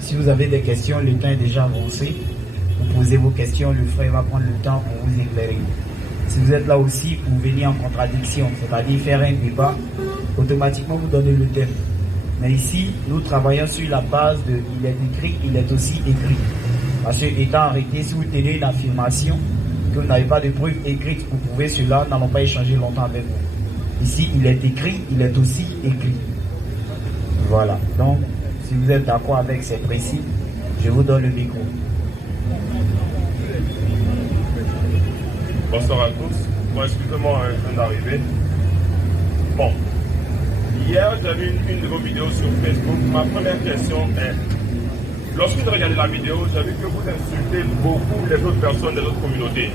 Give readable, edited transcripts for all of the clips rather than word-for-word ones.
Si vous avez des questions, le temps est déjà avancé. Vous posez vos questions, le frère va prendre le temps pour vous éclairer. Si vous êtes là aussi pour venir en contradiction, c'est-à-dire faire un débat, automatiquement vous donnez le thème. Mais ici, nous travaillons sur la base de il est écrit, il est aussi écrit. Parce que étant arrêté, si vous tenez une affirmation, que vous n'avez pas de preuve écrite pour prouver cela, nous n'allons pas échanger longtemps avec vous. Ici, il est écrit, il est aussi écrit. Voilà. Donc, si vous êtes d'accord avec ces principes, je vous donne le micro. Bonsoir à tous. Bon, excusez-moi, je viens d'arriver. Bon. Hier, j'ai vu une de vos vidéos sur Facebook. Ma première question est, lorsque j'ai regardé la vidéo, j'ai vu que vous insultez beaucoup les autres personnes de notre communauté.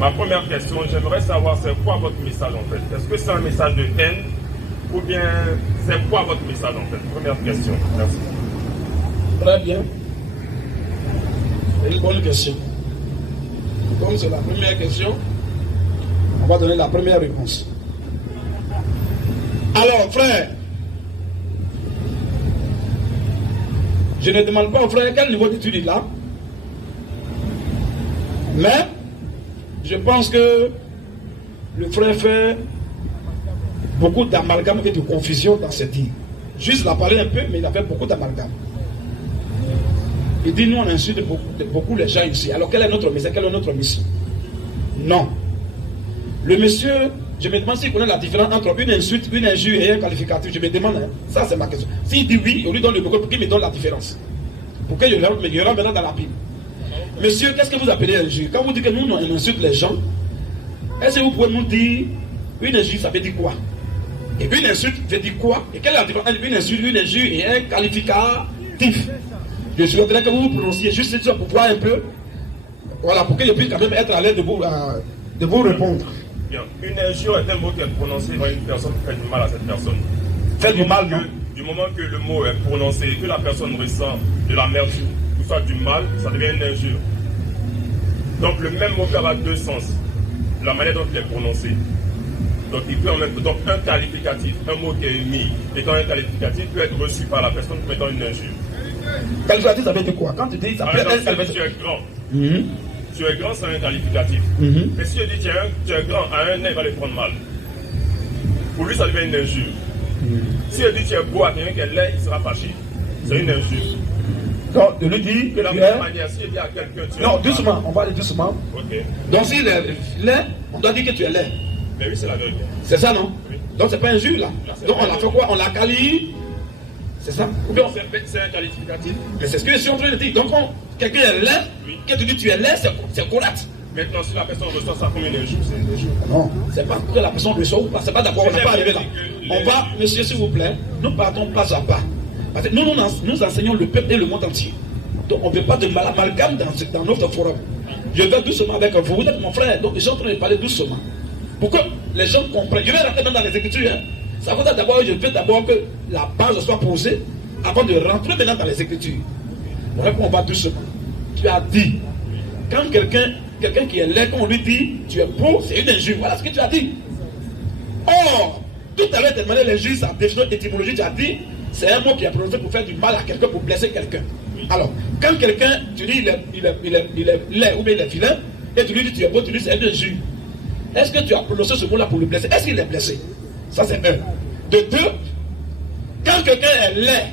Ma première question, j'aimerais savoir c'est quoi votre message en fait. Est-ce que c'est un message de haine ou bien c'est quoi votre message en fait? Première question. Merci. Très bien. C'est une bonne question. Comme c'est la première question, on va donner la première réponse. Alors, frère, je ne demande pas au frère quel niveau d'études il a, mais je pense que le frère fait beaucoup d'amalgame et de confusion dans cette île. Juste, il a parlé un peu, mais il a fait beaucoup d'amalgame. Il dit, nous on insulte beaucoup les gens ici. Alors quel est notre message? Quelle est notre mission? Non. Le monsieur, je me demande s'il connaît la différence entre une insulte, une injure et un qualificatif. Je me demande, hein? Ça c'est ma question. S'il dit oui, on lui donne le micro pour qu'il me donne la différence. Pour qu'il y aura maintenant dans la Bible. Monsieur, qu'est-ce que vous appelez injure? Quand vous dites que nous on insulte les gens, est-ce que vous pouvez nous dire une injure ça veut dire quoi? Et une insulte veut dire quoi? Et quelle est la différence entre une insulte, une injure et un qualificatif? Je souhaiterais que vous vous prononciez juste ça pour voir un peu. Voilà, pour que je puisse quand même être à l'aise de vous répondre. Bien. Une injure est un mot qui est prononcé par une personne qui fait du mal à cette personne. Fait du mal, non? Du moment que le mot est prononcé et que la personne ressent de l'amertume ou soit du mal, ça devient une injure. Donc le même mot peut avoir deux sens. La manière dont il est prononcé. Donc il peut en mettre donc un qualificatif, un mot qui est émis étant un qualificatif peut être reçu par la personne comme étant une injure. Qualificatif, ça veut dire quoi? Quand tu dis ça peut être un qualificatif. Tu es grand. Tu es grand, c'est un qualificatif. Mais si je dis tu es grand, à un nez, il va le prendre mal. Pour lui, ça devient une injure. Si je dis tu es beau à quelqu'un qui est laid, il sera fâché. C'est une injure. Donc, de lui dire de la même manière, si je dis à quelqu'un tu es non, doucement, on va aller doucement. Ok. Donc, s'il est laid, on doit dire que tu es laid. Mais oui, c'est la vérité. C'est ça, non? Oui. Donc, c'est pas injure, là. Donc, on a fait quoi? On l'a qualifié. C'est ça? C'est un qualificatif. Mais c'est ce que je suis en train de dire. Donc, quelqu'un est laid, Oui. que tu dis tu es laid, c'est correct. Maintenant, si la personne reçoit ça comme une injure, c'est une injure. Non, c'est pas que la personne reçoit ou pas. C'est pas d'accord, on n'est pas arrivé là. On va, monsieur, s'il vous plaît, nous partons pas à pas. Parce que nous enseignons le peuple et le monde entier. Donc, on ne veut pas de malamalgame dans notre forum. Je vais doucement avec vous. Vous êtes mon frère, donc je suis en train de parler doucement. Pour que les gens comprennent. Je vais rentrer dans les Écritures. Hein. Ça veut dire d'abord, je veux d'abord que la base soit posée avant de rentrer maintenant dans les Écritures. On va doucement. Tu as dit, quand quelqu'un qui est laid, quand on lui dit tu es beau, c'est une injure. Voilà ce que tu as dit. Or, tout à l'heure, tu as demandé l'injure, sa définition étymologique, tu as dit c'est un mot qui est prononcé pour faire du mal à quelqu'un, pour blesser quelqu'un. Alors, quand quelqu'un, tu dis il est laid ou bien il est vilain, et tu lui dis tu es beau, tu lui dis c'est une injure. Est-ce que tu as prononcé ce mot-là pour le blesser? Est-ce qu'il est blessé? Ça, c'est un. De deux, quand quelqu'un est laid,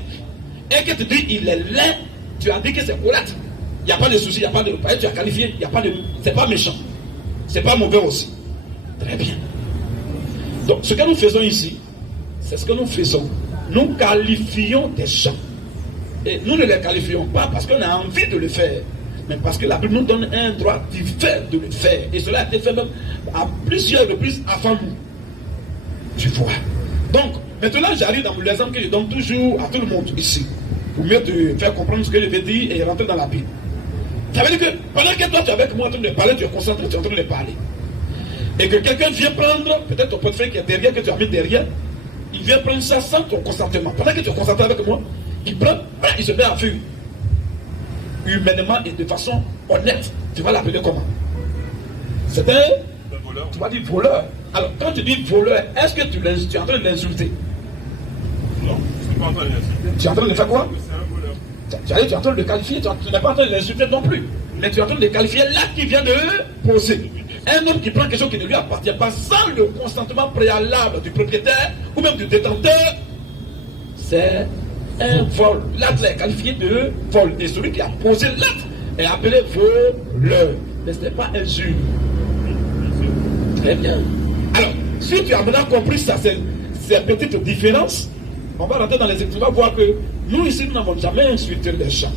et que tu dis il est laid, tu as dit que c'est correct. Il n'y a pas de souci, il n'y a pas de. Tu as qualifié, il n'y a pas de. C'est pas méchant. C'est pas mauvais aussi. Très bien. Donc, ce que nous faisons ici, c'est ce que nous faisons. Nous qualifions des gens. Et nous ne les qualifions pas parce qu'on a envie de le faire, mais parce que la Bible nous donne un droit divin de le faire. Et cela a été fait même à plusieurs reprises avant nous. Tu vois. Donc, maintenant, j'arrive dans l'exemple que je donne toujours à tout le monde ici, pour mieux te faire comprendre ce que je vais dire et rentrer dans la Bible. Ça veut dire que pendant que toi tu es avec moi en train de parler, tu es concentré, tu es en train de parler. Et que quelqu'un vient prendre, peut-être ton portefeuille qui est derrière, que tu as mis derrière, il vient prendre ça sans ton consentement. Pendant que tu es concentré avec moi, il prend, il se met à fuir. Humainement et de façon honnête. Tu vas l'appeler comment? C'est un voleur. Tu vas dire voleur. Alors, quand tu dis voleur, est-ce que tu es en train de l'insulter? Non, je ne suis pas en train de l'insulter. Tu es en train de faire quoi? C'est un voleur. Tu es en train de le qualifier, tu n'es pas en train de l'insulter non plus. Mais tu es en train de qualifier l'acte qu'il vient de poser. Un homme qui prend quelque chose qui ne lui appartient pas sans le consentement préalable du propriétaire ou même du détenteur, c'est un vol. L'acte est qualifié de vol. Et celui qui a posé l'acte est appelé voleur. Mais ce n'est pas injure. Très bien. Alors, si tu as maintenant compris ça, ces petites différences, on va rentrer dans les études, on va voir que nous ici, nous n'avons jamais insulté les gens.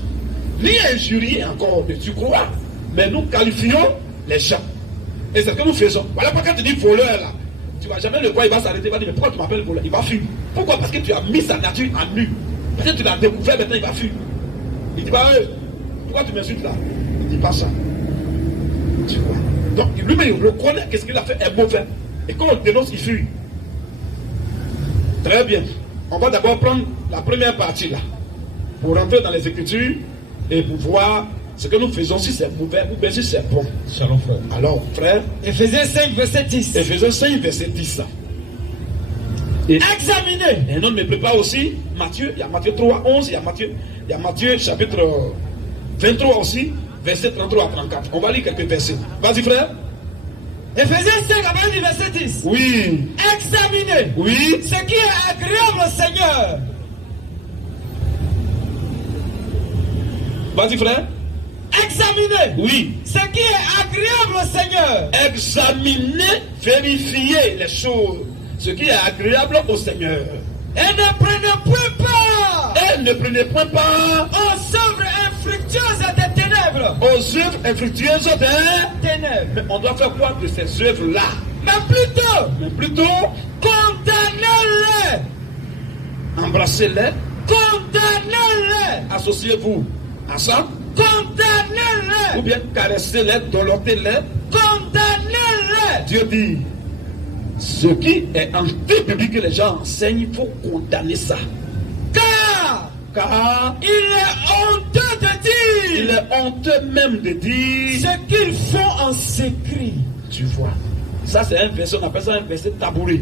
Ni injurié encore de surcroît, mais nous qualifions les gens. Et c'est ce que nous faisons. Voilà pourquoi quand tu dis voleur là, tu ne vas jamais le voir, il va s'arrêter, il va dire, mais pourquoi tu m'appelles voleur? Il va fuir. Pourquoi? Parce que tu as mis sa nature en nu. Parce que tu l'as découvert, maintenant il va fuir. Il dit, bah, pourquoi tu m'insultes là? Il ne dit pas ça. Tu vois. Donc lui-même il reconnaît que ce qu'il a fait est mauvais. Et quand on le dénonce, il fuit. Très bien. On va d'abord prendre la première partie là, pour rentrer dans les Écritures et pour voir ce que nous faisons, si c'est mauvais ou bien si c'est bon. Shalom frère. Alors frère, Éphésiens 5 verset 10. Éphésiens 5 verset 10. Et Examinez. un homme me prépare aussi Matthieu, il y a Matthieu 3, 11, il y a Matthieu chapitre 23 aussi, verset 33 à 34. On va lire quelques versets. Vas-y frère. Éphésiens 5 à partir du verset 10. Oui. Examinez. Oui. Ce qui est agréable au Seigneur. Vas-y frère. Examinez. Oui. Ce qui est agréable au Seigneur. Examinez, vérifiez les choses, ce qui est agréable au Seigneur. Et ne prenez point part Et ne prenez point part aux œuvres infructueuses des ténèbres. aux œuvres infructueuses des Ténèbres. Mais on doit faire quoi de ces œuvres-là? Mais plutôt, condamnez-les. Embrassez-les, Condamnez-les. associez-vous à ça, ou Condamnez-les. bien caressez-les, dolotez-les. Condamnez-les. Dieu dit, ce qui est anti-biblique que les gens enseignent, il faut condamner ça. Car Il est honteux de il dire est honteux même de dire, ce qu'ils font en secret. tu vois, ça c'est un verset, on appelle ça un verset tabouret,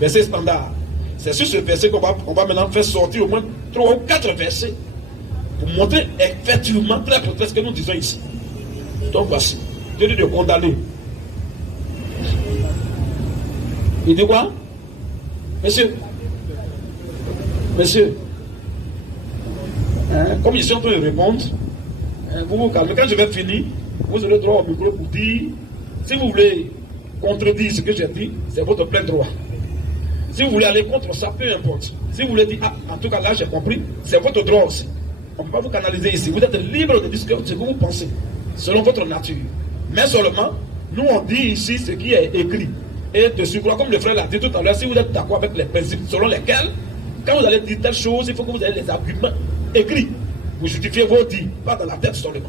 verset standard. C'est sur ce verset qu'on va maintenant faire sortir au moins 3 ou 4 versets pour montrer effectivement très peut-être ce que nous disons ici. Donc voici, Dieu dit de condamner. Il dit quoi? Monsieur, comme ici on peut répondre, vous vous calmez. Quand je vais finir, vous aurez droit au micro pour dire, si vous voulez contredire ce que j'ai dit, c'est votre plein droit. Si vous voulez aller contre ça, peu importe. Si vous voulez dire, ah, en tout cas là j'ai compris, c'est votre droit aussi. On ne peut pas vous canaliser ici. Vous êtes libre de dire ce que vous pensez, selon votre nature. Mais seulement, nous on dit ici ce qui est écrit. Et de surcroît, comme le frère l'a dit tout à l'heure, si vous êtes d'accord avec les principes selon lesquels, quand vous allez dire telle chose, il faut que vous ayez les arguments écrits. Vous justifiez vos dits, pas dans la tête seulement.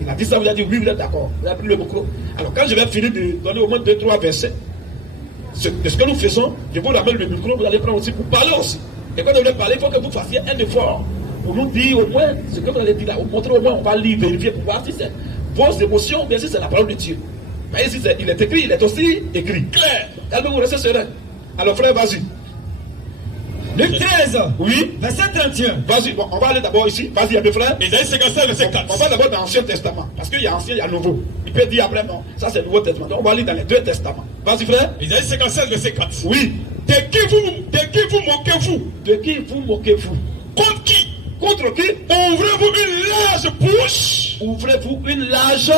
Il a dit ça, vous avez dit oui, vous êtes d'accord. Vous avez pris le micro. Alors quand je vais finir de donner au moins 2-3 versets, de ce que nous faisons, je vous ramène le micro, vous allez prendre aussi pour parler aussi. Et quand vous allez parler, il faut que vous fassiez un effort pour nous dire au moins ce que vous allez dire là. Montrer au moins, on va lire, vérifier pour voir si c'est vos émotions ou bien si c'est la parole de Dieu. Mais ici, il est écrit, il est aussi écrit. Clair. Calmez-vous, restez serein. Alors frère, vas-y. Luc 13, Oui. verset 31. Vas-y, bon, on va aller d'abord ici. Vas-y, un peu frère. Isaïe 57, verset 4. On va d'abord dans l'Ancien Testament. Parce qu'il y a Ancien, il y a Nouveau. Il peut dire après, non, ça c'est le Nouveau Testament. Donc on va aller dans les 2 testaments. Vas-y frère. Isaïe 57, verset 4. Oui. De qui vous moquez-vous? De qui vous moquez-vous? Contre qui? Contre qui? Ouvrez-vous une large bouche. Ouvrez-vous une large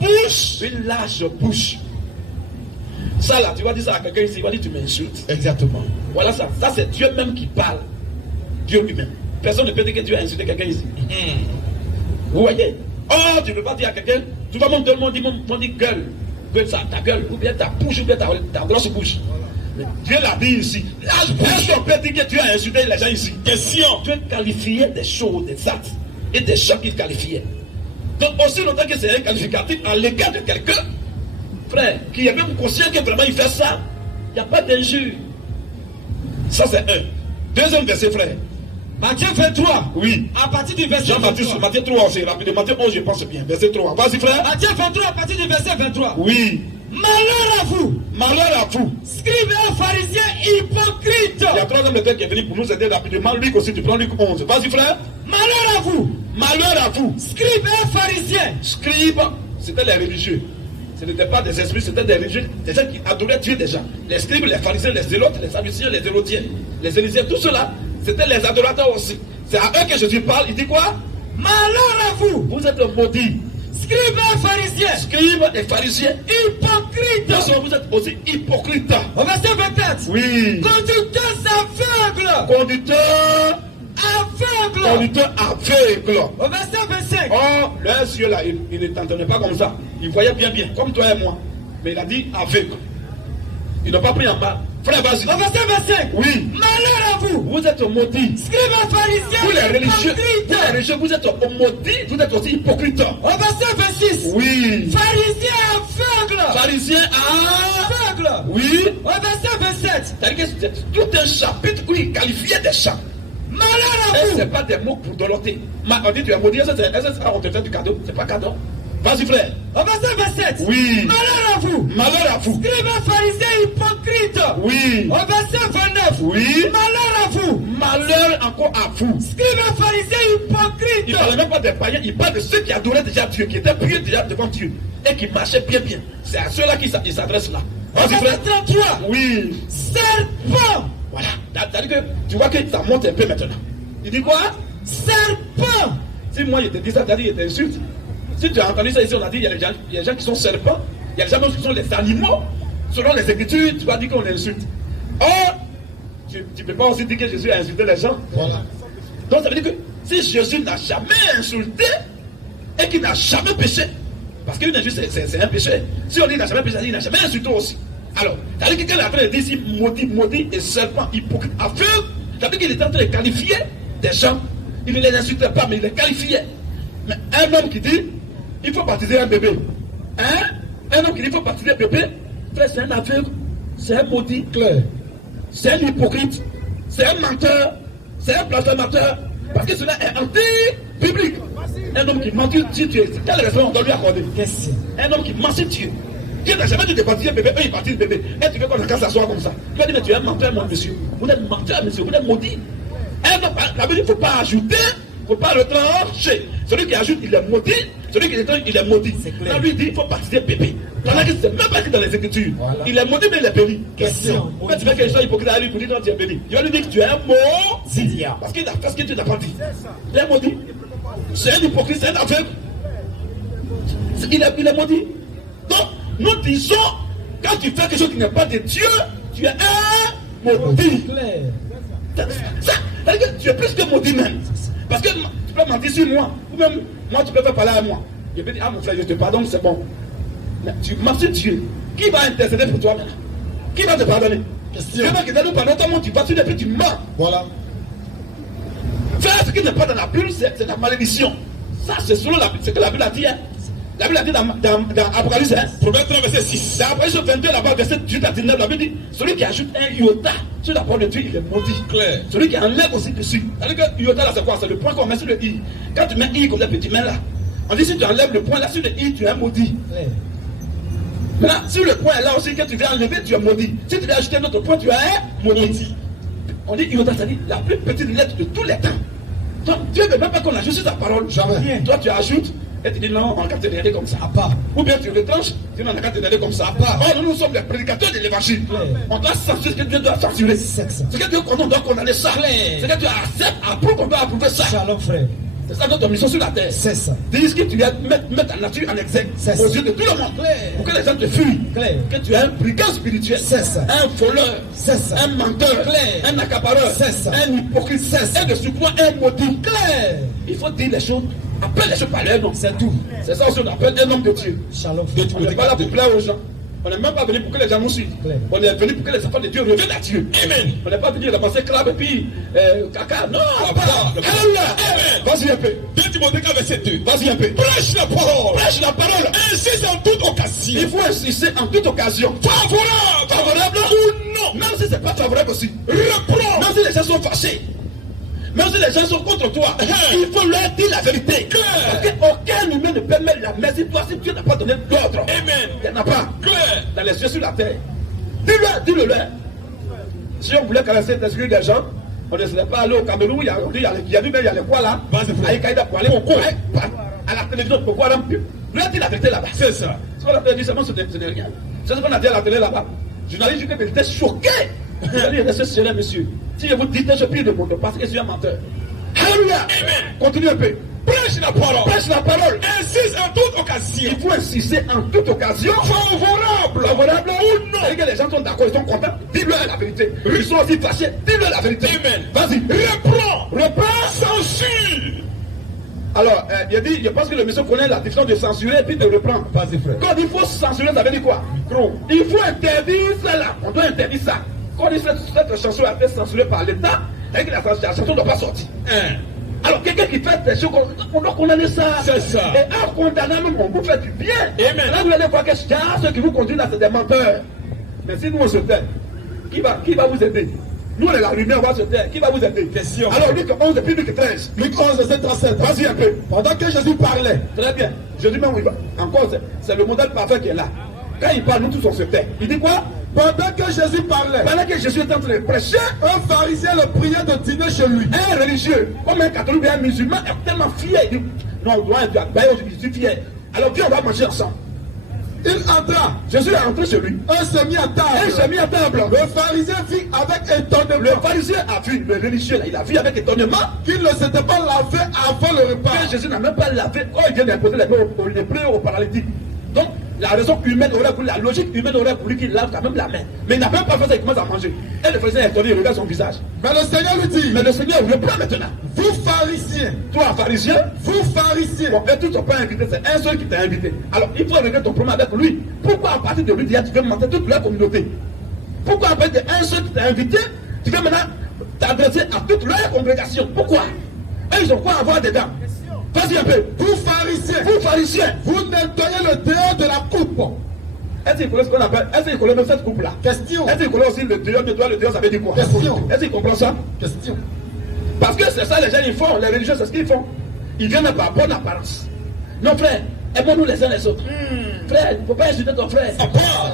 bouche. Une large bouche. Ça là, tu vas dire ça à quelqu'un ici, il va dire tu m'insultes. Exactement. Voilà ça. Ça c'est Dieu même qui parle. Dieu lui-même. Personne ne peut dire que Dieu a insulté quelqu'un ici. Vous voyez? Oh, tu ne peux pas dire à quelqu'un, tu vas monter le monde, dit gueule. Gueule ça, ta gueule, ou bien ta bouche, ou bien ta grosse bouche. Mais Dieu l'a dit ici. Est-ce qu'on peut dire que Dieu a insulté les gens ici? Question. Dieu qualifiait des choses, des actes et des gens qu'il qualifiait. Donc aussi longtemps que c'est un qualificatif à l'égard de quelqu'un, frère, qui est même conscient que vraiment il fait ça, il n'y a pas d'injure. Ça c'est un. Deuxième verset, frère. Matthieu 23. Oui. À partir du verset Jean-Baptiste, 23. Matthieu 3 aussi, rapide. Matthieu 11, je pense bien. Verset 3. Vas-y, frère. Matthieu 23, à partir du verset 23. Oui. Malheur à vous. Malheur à vous. Scribes et pharisiens hypocrites. Il y a 3 hommes de terre qui est venu pour nous aider rapidement. Luc aussi, tu prends Luc 11. Vas-y frère. Malheur à vous. Malheur à vous. Scribes et pharisiens. Scribes, c'était les religieux. Ce n'étaient pas des esprits, c'était des religieux, des gens qui adoraient Dieu déjà. Les scribes, les pharisiens, les zélotes, les sadduciens, les hérodiens, les élyséens, tout cela, c'était les adorateurs aussi. C'est à eux que Jésus parle. Il dit quoi? Malheur à vous. Vous êtes maudits. Scribes et pharisiens. Scribes et pharisiens. Hypocrites. Vous êtes aussi hypocrites. Au verset 24. Oui. Conducteurs aveugles. Conducteurs. Aveugles. Conducteurs aveugles. Au verset 25. Oh, leurs yeux là, ils ne t'entendaient pas comme ça. Ils voyaient bien, comme toi et moi. Mais il a dit aveugle. Ils n'ont pas pris en bas. Frère, vas-y. Au verset 25. Oui. Malheur à vous. Vous êtes maudits. Scribes et pharisiens. Vous les religieux, Hypocrites. vous êtes maudits. Vous êtes aussi hypocrites. Au verset 26. Oui. Pharisiens aveugles. Pharisiens Aveugles. Oui. Au verset 27. C'est-à-dire que c'est tout un chapitre où il qualifiait des chants. Malheur à Et vous. ce n'est pas des mots pour doloter. On dit tu es maudit, est-ce que on te fait du cadeau? C'est pas cadeau. Vas-y frère. Au verset 27. Oui. Malheur à vous. Malheur à vous. Scribes et pharisiens hypocrites. Oui. Au verset 29. Oui. Malheur à vous. Malheur encore à vous. Scribes et pharisiens hypocrites. Il ne parlait même pas des païens, il parle de ceux qui adoraient déjà Dieu, qui étaient pieux déjà devant Dieu et qui marchaient bien. C'est à ceux-là qu'il s'adresse là. Au Vas-y verset frère. 33. Oui. Serpent. Voilà. C'est-à-dire que tu vois que ça monte un peu maintenant. Il dit quoi? Serpent. Si moi je te dis ça, c'est-à-dire il t'insulte. Si tu as entendu ça ici, on a dit il y a des gens qui sont serpents, il y a des gens qui sont les animaux. Selon les Écritures, tu vas dire qu'on insulte. Or, tu ne peux pas aussi dire que Jésus a insulté les gens. Voilà. Donc ça veut dire que si Jésus n'a jamais insulté et qu'il n'a jamais péché, parce qu'une injuste c'est un péché. Si on dit qu'il n'a jamais péché, il n'a jamais insulté aussi. Alors, ça veut dire que quand la Bible dit ici maudit et serpent, hypocrite, aveugle, ça veut dire qu'il est en train de qualifier des gens. Il ne les insultait pas, mais il les qualifiait. Mais un homme qui dit il faut baptiser un bébé. Hein? Un homme qui dit il faut baptiser un bébé, frère, c'est un aveugle, c'est un maudit, Clair. c'est un hypocrite, c'est un menteur, c'est un blasphémateur, parce que cela est anti-biblique. Un homme qui ment sur Dieu, quelle raison on doit lui accorder? Question. Un homme qui ment sur Dieu. Dieu n'a jamais dit de baptiser un bébé, eux ils baptisent le bébé. Et tu veux qu'on a qu'à s'asseoir comme ça. Tu vas dire, mais tu es un menteur, mon monsieur. Vous êtes menteur, monsieur, vous êtes maudit. Un homme, la Bible, il ne faut pas ajouter, il ne faut pas retrancher. Celui qui ajoute, il est maudit. Celui qui retranche, il est maudit. Là, lui, il dit, il faut baptiser bébé. Pendant que c'est même pas écrit dans les Écritures. Voilà. Il est maudit, mais il est béni. Question. Quand tu veux que les gens hypocrites à lui pour dire, non, tu es béni. Il va lui dire que tu es un maudit. Zidia. Parce qu'il a fait ce que tu n'as pas dit. Il est maudit. C'est un hypocrite, c'est un aveugle. Il est maudit. Donc, nous disons, quand tu fais quelque chose qui n'est pas de Dieu, tu es un maudit. Clair. Ça, c'est-à-dire que tu es plus que maudit même. Parce que tu peux mentir sur moi. Ou même, moi, tu peux faire parler à moi. Je peux dire, ah mon frère, je te pardonne, c'est bon. Mais tu mens sur Dieu. Qui va intercéder pour toi maintenant? Qui va te pardonner? Question. Dieu va te nous pardonner, toi, tu vas sur et puis tu mens. Voilà. Faire ce qui n'est pas dans la Bible, c'est la malédiction. Ça, c'est selon ce que la Bible a dit. Hein. La Bible a dit dans Apocalypse, hein. Proverbe 3, verset 6. Dans Apocalypse 22, là-bas, verset 18 à 19, la Bible dit, celui qui ajoute un iota sur la parole de Dieu, il est maudit. Clair. Celui qui enlève aussi dessus. C'est-à-dire que iota là, c'est quoi? C'est le point qu'on met sur le i. Quand tu mets i comme ça, puis tu mets là. On dit si tu enlèves le point là sur le i, tu es maudit. Clair. Maintenant, si le point est là aussi, que tu viens enlever, tu es maudit. Si tu viens ajouter un autre point, tu es maudit. On dit iota, c'est-à-dire la plus petite lettre de tous les temps. Donc, Dieu ne veut même pas qu'on ajoute sur ta parole. Jamais. Toi, tu ajoutes. Et tu dis non, on n'a qu'à te donner comme ça. À part. Ou bien tu retranches, sinon on n'a qu'à te donner comme ça. Or, nous sommes les prédicateurs de l'évangile. On doit censurer ce que Dieu doit censurer. C'est ça. Ce que Dieu condamne, on doit condamner ça. Clair. Ce que Dieu accepte, approuve, on doit approuver ça. Shalom, frère. C'est ça notre mission sur la terre. C'est ça. Dis que tu viens mettre ta nature en exergue C'est aux ça. yeux de tout le monde. Clair. Pour que les gens te fuient. Clair. Que tu es un brigand spirituel. C'est ça. Un voleur. C'est ça. Un menteur. Clair. Un accapareur. C'est ça. Un hypocrite. C'est ça. Et de surcroît un maudit. Clair. Il faut dire les choses. Appelle les choses par leur nom. C'est tout. C'est ça aussi on appelle un homme de Dieu. Shalom, On frère. n'est pas là pour plaire aux gens. On n'est même pas venu pour que les gens nous suivent. Clair. On est venu pour que les enfants de Dieu reviennent à Dieu. Amen. On n'est pas venu ramasser crabe et puis caca. Non, pas. Alléluia. Vas-y un peu. 2 Timothée 4, verset 2. Vas-y un peu. Prêche la parole. Prêche la parole. Insiste en toute occasion. Il faut insister en toute occasion. Favorable. Favorable Ou non. Même si c'est pas favorable aussi. Reprends. Même si les gens sont fâchés. Même si les gens sont contre toi, il faut leur dire la vérité. Clair. Parce qu'aucun humain ne peut mettre la main sur toi si Dieu n'a pas donné d'ordre. Amen. Il n'y en a pas. Clair. cieux sur la terre. Dis-le. Si on voulait caresser l'esprit des gens, on ne serait pas allé au Cameroun, il y a les quoi là, à Ikaïda pour aller au cours, à la télévision pour voir un peu. Lui a dit la vérité là-bas. C'est ça. Ce qu'on a dit, ce n'est rien. C'est ce qu'on a dit à la télé là-bas. Je n'allais dire que j'étais choqué. Je lui ai dit, c'est monsieur. Si je vous dis, je prie de mon Dieu parce que je suis un menteur. Alléluia. Continue un peu. Prêche la parole. Prêche la parole. Insiste en toute occasion. Il faut insister en toute occasion. Favorable ou non. C'est-à-dire que les gens sont d'accord, ils sont contents. Dis-leur la vérité. Ils sont aussi fâchés. Dis-leur la vérité. Amen. Vas-y. Reprends. Censure. Alors, il dit, je pense que le monsieur connaît la différence de censurer et puis de reprendre. Vas-y, frère. Quand il faut censurer, ça veut dire quoi? Il faut interdire cela. On doit interdire ça. Quand cette chanson a été censurée par l'État, et que la chanson ne doit pas sortir. Alors, quelqu'un qui fait des choses, on doit condamner ça. C'est ça. Et en condamnant, même, on vous fait du bien. Amen. Là, vous allez voir que ceux qui vous conduisent là, c'est des menteurs. Mais si nous, on se tait, qui va vous aider? Nous, on est la lumière, on va se taire. Qui va vous aider? Question. Alors, Luc 11 et puis Luc 13. Luc 11, verset 37. Vas-y un peu. Pendant que Jésus parlait, Très bien. Jésus même, il va. Encore, c'est le modèle parfait qui est là. Quand il parle, nous tous on se tait. Il dit quoi? pendant que Jésus parlait, Pendant que Jésus est en train de prêcher, un pharisien le priait de dîner chez lui. un religieux, comme un catholique ou un musulman, est tellement fier. Il dit, non, on doit être je suis fier. Alors viens, on va manger ensemble. Il entra. Jésus est entré chez lui. Un se mit à table. Il s'est mis à table. Le pharisien vit avec étonnement. Le pharisien a vu, le religieux, là, il a vu avec étonnement Qu'il ne s'était pas lavé avant le repas. que Jésus n'a même pas lavé. Oh, il vient d'imposer les mains aux lépreux, aux paralytiques. Donc, la raison humaine aurait voulu, la logique humaine aurait voulu qu'il lave quand même la main. Mais il n'a même pas fait ça, il commence à manger. Et le pharisien est étonné, il regarde son visage. Mais le Seigneur lui dit, Mais le Seigneur reprend maintenant. vous pharisiens, Toi, pharisien, vous pharisiens, bon, et tous ne sont pas invités, c'est un seul qui t'a invité. Alors, il faut régler ton problème avec lui. Pourquoi à partir de lui, tu veux mentir toute la communauté? Pourquoi à partir d'un seul qui t'a invité, tu veux maintenant t'adresser à toute leur congrégation? Pourquoi? Et ils ont quoi à voir dedans? Vas-y un peu. vous pharisiens, Vous, pharisiens, vous nettoyez le dehors de la coupe. est-ce qu'il connaît ce qu'on appelle? Est-ce qu'il connaît même cette coupe-là? Question. Est-ce qu'il connaît aussi le dehors, le dehors, ça veut dire quoi? Question. Est-ce qu'il comprend ça? Question. Parce que c'est ça les gens ils font, les religieux c'est ce qu'ils font. Ils viennent par bonne apparence. Non frère, aimons-nous les uns les autres. Frère, il ne faut pas insulter ton frère.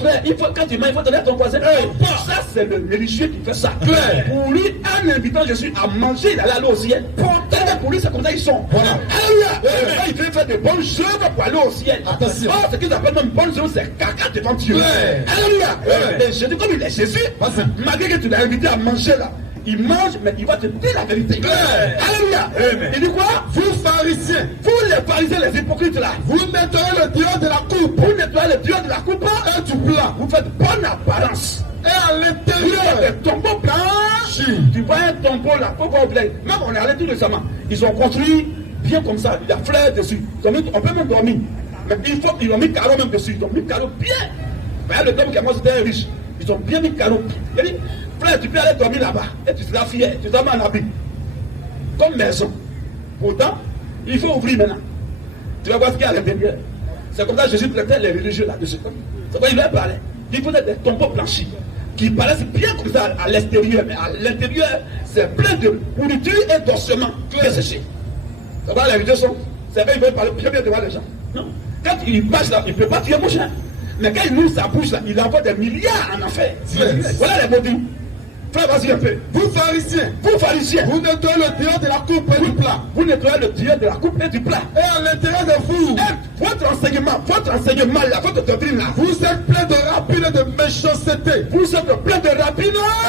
Frère, quand tu mens, il faut donner à ton voisin. Ça c'est le religieux qui fait ça. Pour lui, en invitant Jésus à manger, il allait aller au ciel. Pour lui, c'est comme ça ils sont. Voilà. Alléluia. Il veut faire de bonnes œuvres pour aller au ciel. Attention. Oh, ce qu'ils appellent même bonnes œuvres, c'est caca devant Dieu. Alléluia. Et Jésus, comme il est Jésus, malgré que tu l'as invité à manger là, il mange, mais il va te dire la vérité. Alléluia. Il dit quoi? Vous pharisiens, Vous les pharisiens, les hypocrites là, vous nettoyez le dehors de la coupe vous nettoyez le dehors de la coupe et du plat. vous faites bonne apparence. Et à Vous faites l'intérieur, des tombeaux blancs. Tu vois un tombeau là, pourquoi on plaît? Même on est allé tout récemment. Ils ont construit bien comme ça, il y a fleurs dessus. On peut même dormir. Mais ils ont mis carreau même dessus. Ils ont mis carreau bien. Mais le homme qui a moi c'était un riche. Ils ont bien mis carreau. Il dit, frère, tu peux aller dormir là-bas. Et tu seras fier. Tu seras mis en habit. Comme maison. Pourtant, il faut ouvrir maintenant. Tu vas voir ce qu'il y a à l'intérieur. C'est comme ça que Jésus traitait les religieux là-dessus. C'est quoi il leur parlait. Il faisait des tombeaux blanchis qui paraissent bien comme ça à l'extérieur, mais à l'intérieur, c'est plein de pourriture et d'ossements desséchés. Ça va, les religieux sont. C'est vrai, ils veulent parler bien devant les gens. Non. Quand il passe là, il ne peut pas tuer mon chien. Mais quand il ouvre sa bouche là, il envoie des milliards en enfer. Voilà les maudits. Frère, vas-y un peu. vous pharisiens, Vous, pharisiens, vous nettoyez le dehors de la coupe et du plat. vous nettoyez le dehors de la coupe et du plat. Et à l'intérieur de vous, Et votre enseignement là, votre doctrine là, vous êtes plein de rapines et de méchanceté. vous êtes plein de rapines.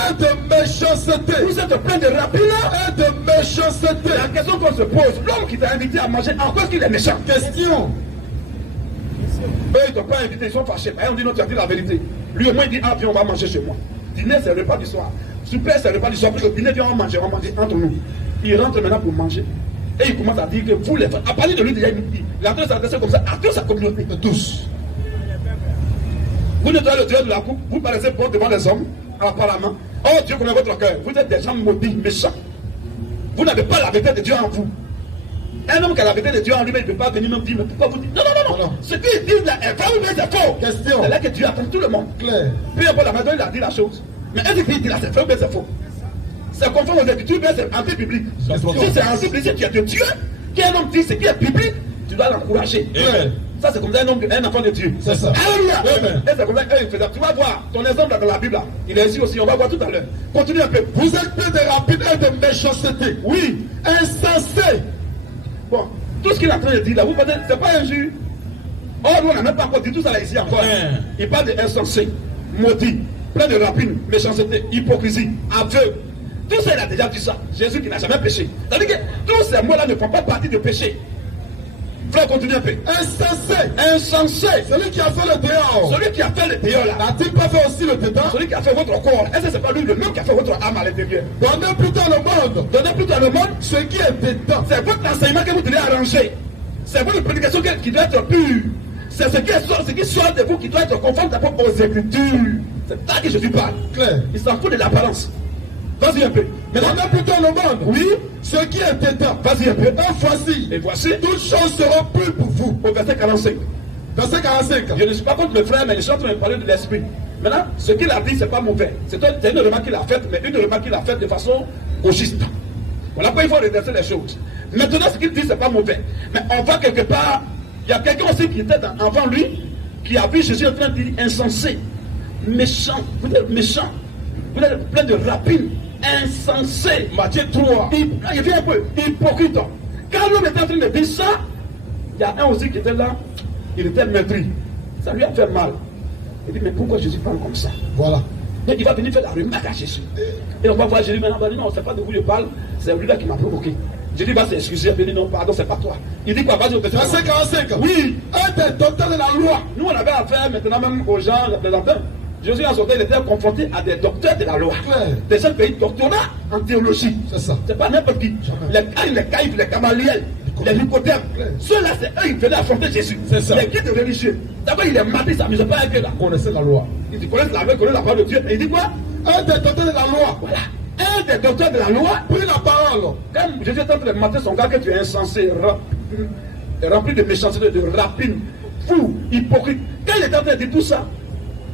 Et de méchanceté. Vous êtes plein de rapines. Et de méchanceté. La question qu'on se pose, l'homme qui t'a invité à manger, en quoi qu'il est méchant? Question. Eux, ils ne t'ont pas invité, ils sont fâchés. Et on dit non, tu as dit la vérité. Lui au moins il dit, ah, puis on va manger chez moi. Dîner, c'est le repas du soir. Super, c'est le repas du soir. Puis le dîner, viens, on va manger entre nous. Il rentre maintenant pour manger. Et il commence à dire que vous les frères, à partir de lui déjà, il a train de s'adresser comme ça à toute sa communauté. Tous. Vous nettoyez le dehors de la coupe, vous paraissez bon devant les hommes, apparemment. Oh, Dieu connaît votre cœur. Vous êtes des gens maudits, méchants. Vous n'avez pas la vérité de Dieu en vous. Un homme qui a la vérité de Dieu en lui, il ne peut pas venir même dire, mais pourquoi vous dites? Non. Ce qu'ils disent là est vrai ou bien c'est faux? Question. C'est là que Dieu attend tout le monde. Claire. Peu importe la manière dont il a dit la chose. Mais est-ce qu'il dit là, c'est vrai ou bien c'est faux? C'est conforme aux Écritures, bien c'est anti-biblique. Si c'est anti-biblique, si tu es de Dieu, qu'un homme dit ce qui est biblique, tu dois l'encourager. Ça, c'est comme ça un enfant de Dieu. C'est ça. Alléluia. Amen. Et c'est comme ça qu'il faisait. Tu vas voir ton exemple dans la Bible. Là. Il est ici aussi. On va voir tout à l'heure. Continue un peu. Vous êtes plein de rapidité et de méchanceté. Oui. Insensé. Bon, tout ce qu'il est en train de dire là, vous voyez, c'est pas injure. Oh, nous, on n'a même pas encore dit tout ça là ici encore. Il parle d'insensé, maudit, plein de rapine, méchanceté, hypocrisie, aveu. Tout ça, il a déjà dit ça. Jésus qui n'a jamais péché. C'est-à-dire que tous ces mots-là ne font pas partie du péché. Frère, continue un peu. Insensé. Insensé. Celui qui a fait le dehors. Celui qui a fait le dehors là. N'a-t-il pas fait aussi le dedans? Celui qui a fait votre corps. Est-ce que c'est pas lui le même qui a fait votre âme à l'intérieur? Donnez plutôt le monde. Donnez plutôt à le monde Ce qui est dedans. C'est votre enseignement que vous devez arranger. C'est votre prédication qui doit être pure. C'est ce qui sort de vous qui doit être conforme d'abord aux Écritures. C'est ça que Jésus parle. Clair. Il s'en fout de l'apparence. Vas-y un peu. Donnez plutôt le monde. Oui. Ce qui est dedans. Vas-y un peu. Et voici. Et voici. Toutes choses seront plus pour vous. Au verset 45. Verset 45. Je ne suis pas contre le frère, mais je suis en train de parler de l'esprit. Maintenant, ce qu'il a dit, c'est pas mauvais. C'est une remarque qu'il a faite, mais une remarque qu'il a faite de façon gauchiste. Voilà pourquoi il faut redresser les choses. Maintenant, ce qu'il dit, c'est pas mauvais. Mais on voit quelque part, il y a quelqu'un aussi qui était avant lui, qui a vu Jésus en train de dire insensé, méchant, vous êtes méchant, vous êtes plein de rapines, insensé. Matthieu 3. Il vient un peu hypocrite. Quand l'homme était en train de dire ça, il y a un aussi qui était là, il était meurtri. Ça lui a fait mal. Il dit, mais pourquoi Jésus parle comme ça? Voilà. Donc il va venir faire la remarque à Jésus. Et on va voir Jésus maintenant, on va dire non, c'est pas de vous je parle, c'est lui-là qui m'a provoqué. Jésus va s'excuser, il dit non, pardon, c'est pas toi. Il dit quoi? Vas-y au verset 45. Oui. Un des docteurs de la loi. Nous on avait affaire maintenant même aux gens représentants. Jésus en sortant, il était confronté à des docteurs de la loi. Claire. Des gens qui ont doctorat en théologie. C'est ça. C'est pas n'importe qui. Les caïphes, les gamaliels, les nicodèmes. Ceux-là, c'est eux qui venaient affronter Jésus. C'est ça. Les guides religieux. D'abord, il est maté, ça ne pas avec eux là. Connaissez la loi. Ils connaissent la loi, ils connaissent la parole de Dieu. Et il dit quoi? Un des docteurs de la loi. Voilà. Un des docteurs de la loi. Pris la parole. Comme Jésus est en train de mater son gars que tu es insensé, rempli de méchanceté, de rapine, fou, hypocrite. Quand il est en train de dire tout ça,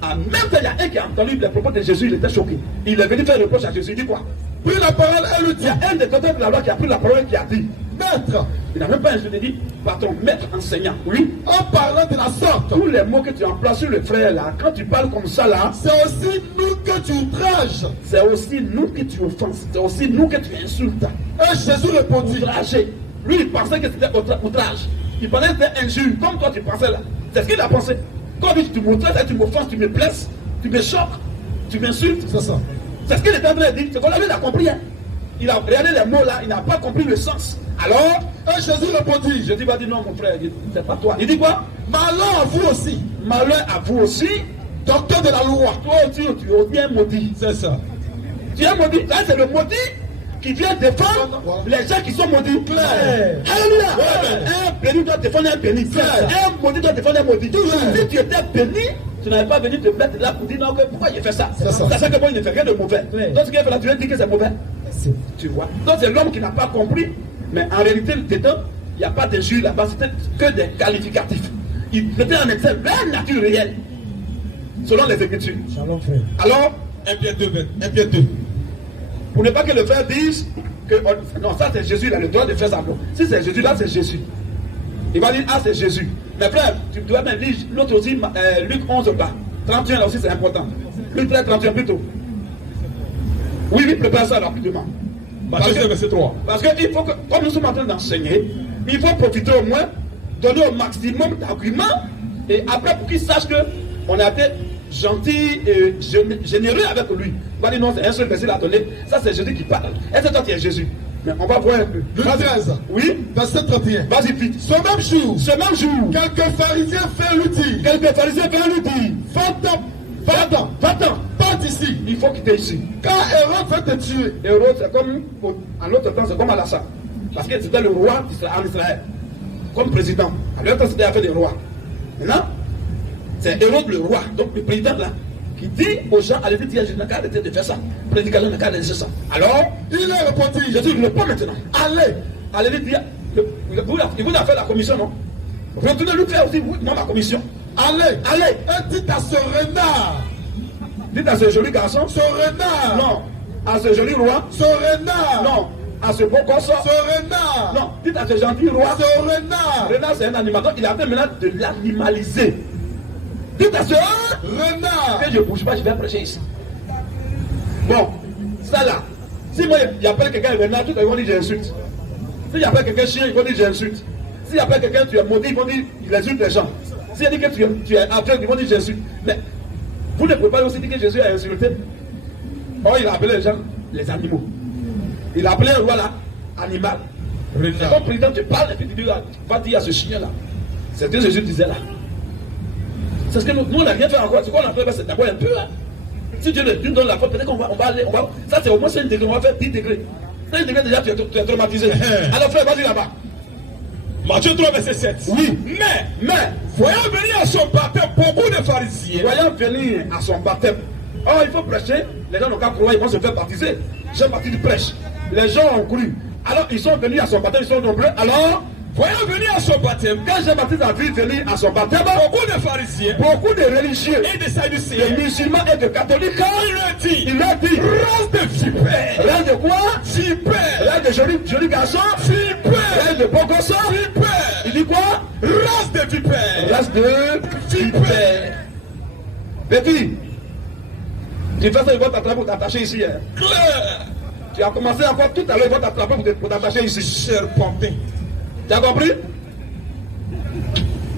en même temps, il y a un qui a entendu les propos de Jésus, il était choqué. Il est venu faire reproche à Jésus, il dit quoi? Pris la parole et le Il y dit. a un des docteurs de la loi qui a pris la parole et qui a dit, Maître, il n'a même pas insulté, il dit, pardon, maître enseignant, oui. en parlant de la sorte, Tous les mots que tu emploies sur le frère là, quand tu parles comme ça là, c'est aussi nous que tu outrages. c'est aussi nous que tu offenses, c'est aussi nous que tu insultes. Et Jésus répondit. Outragé. Lui, il pensait que c'était outrage. Il pensait que c'était injure, comme toi tu pensais là. C'est ce qu'il a pensé. Quand tu m'outrages, tu m'offenses, tu me blesses, tu me choques, tu m'insultes. C'est ça. C'est ce qu'il était en train de dire. C'est qu'on avait compris. Hein. Il a regardé les mots là, il n'a pas compris le sens. Alors, Et Jésus répondit. Jésus va dire non, mon frère, c'est pas toi. Il dit quoi? Malheur à vous aussi, Malheur à vous aussi. docteur de la loi. Toi aussi, tu es bien maudit. C'est ça. Tu es maudit. Ça, c'est le maudit qui vient défendre les gens qui sont maudits. Claire. Alléluia. Ouais. Un béni doit défendre un béni. Claire. Un maudit doit défendre un maudit. Claire. Si tu étais béni, tu n'avais pas venu te mettre là pour dire non, pourquoi il fait ça? C'est ça. C'est que moi, il ne fait rien de mauvais. Claire. Donc, ce qu'il fait là, tu viens dire que c'est mauvais. Tu vois. Donc, c'est l'homme qui n'a pas compris. Mais en réalité, dedans, il n'y a pas de jus là-bas, c'était que des qualificatifs. Il mettait en excès leur nature réelle, selon les Écritures. Shalom, frère. Alors, 1 Pierre 2, 1 Pierre 2. pour ne pas que le frère dise que non, ça c'est Jésus, il a le droit de faire ça. Si c'est Jésus, là c'est Jésus. Il va dire, ah c'est Jésus. Mais frère, tu dois même lire l'autre aussi, Luc 11, bas. 31 là aussi c'est important. Luc 13, 31 plutôt. Oui, prépare ça rapidement. Matthieu 2, verset 3. Parce qu'il faut que, comme nous sommes en train d'enseigner, il faut profiter au moins, donner au maximum d'arguments, et après pour qu'il sache qu'on a été gentil et généreux avec lui. On va dire non, c'est un seul verset à donner. Ça, c'est Jésus qui parle. Est-ce que toi, tu es Jésus? Mais on va voir un peu. Luc 13. Oui? Verset 31. Vas-y, vite. Ce même jour, Ce même jour, quelques pharisiens fait lui dire, quelques pharisiens viennent lui dire, va-t'en, va-t'en, part d'ici, il faut quitter ici. car Hérode veut te tuer. Hérode, c'est comme, en l'autre temps, c'est comme Alassane. Parce que c'était le roi en Israël. Comme président. À l'autre temps, c'était affaire des rois. Maintenant, c'est Hérode le roi, donc le président là, qui dit aux gens, allez dire, je n'ai qu'à arrêter de faire ça. Prédication n'a qu'à laisser ça. Alors, Il leur répondit, Jésus ne répond maintenant. allez, Allez lui dire, il vous a fait la commission, non? Retournez lui faire aussi, moi, ma commission. allez, Allez, et dites à ce renard, dites à ce joli garçon, ce renard, non, à ce joli roi, ce renard, non, à ce beau gosse. Ce renard. Non, dites à ce gentil roi. Ce renard. Renard, c'est un animal. Donc, il a fait maintenant de l'animaliser. Dites à ce renard. que je ne bouge pas, je vais prêcher ici. Bon, ça là. Si moi, il appelle quelqu'un renard, tout le monde dit j'insulte. Si il appelle quelqu'un chien, ils vont dire j'insulte. Si il appelle quelqu'un tu es maudit, ils vont dire il insulte les gens. Si il dit que tu es aveugle, ils vont dire j'insulte. Mais vous ne pouvez pas aussi dire que Jésus a insulté. Or, il a appelé les gens les animaux. Il a appelé un roi là, animal. C'est comme président, tu parles et puis tu dis, va dire à ce chien là. C'est ce que Jésus disait là. C'est ce que nous on n'a rien fait encore. Ce qu'on a fait, c'est d'abord un peu. Hein. Si Dieu nous donne la foi, peut-être qu'on va aller. Ça, c'est au moins 5 degrés. On va faire 10 degrés. 5 degrés déjà, tu es traumatisé. Alors, frère, vas-y là-bas. Matthieu 3, verset 7. Oui. Mais, voyant venir à son baptême beaucoup de pharisiens. Voyant venir à son baptême. Oh, il faut prêcher. Les gens n'ont qu'à croire, ils vont se faire baptiser. Jean-Baptiste prêche. Les gens ont cru. Alors, ils sont venus à son baptême, ils sont nombreux. Alors, voyant venir à son baptême, quand Jean-Baptiste a vu venir à son baptême, beaucoup de pharisiens beaucoup de religieux et de sadducéens, de musulmans et de catholiques, il leur dit, race de vipères. Race de quoi? Vipères. Race de jolis garçons. Vipères. Race de beaux garçons. Vipères. Il dit quoi? Race de vipères. Race de vipères. Petit, tu fais ça, ils vont t'attraper pour t'attacher ici. Hein. Claire. Tu as commencé encore tout à l'heure, ils vont t'attraper pour t'attacher ici. Serpentin. Tu as compris?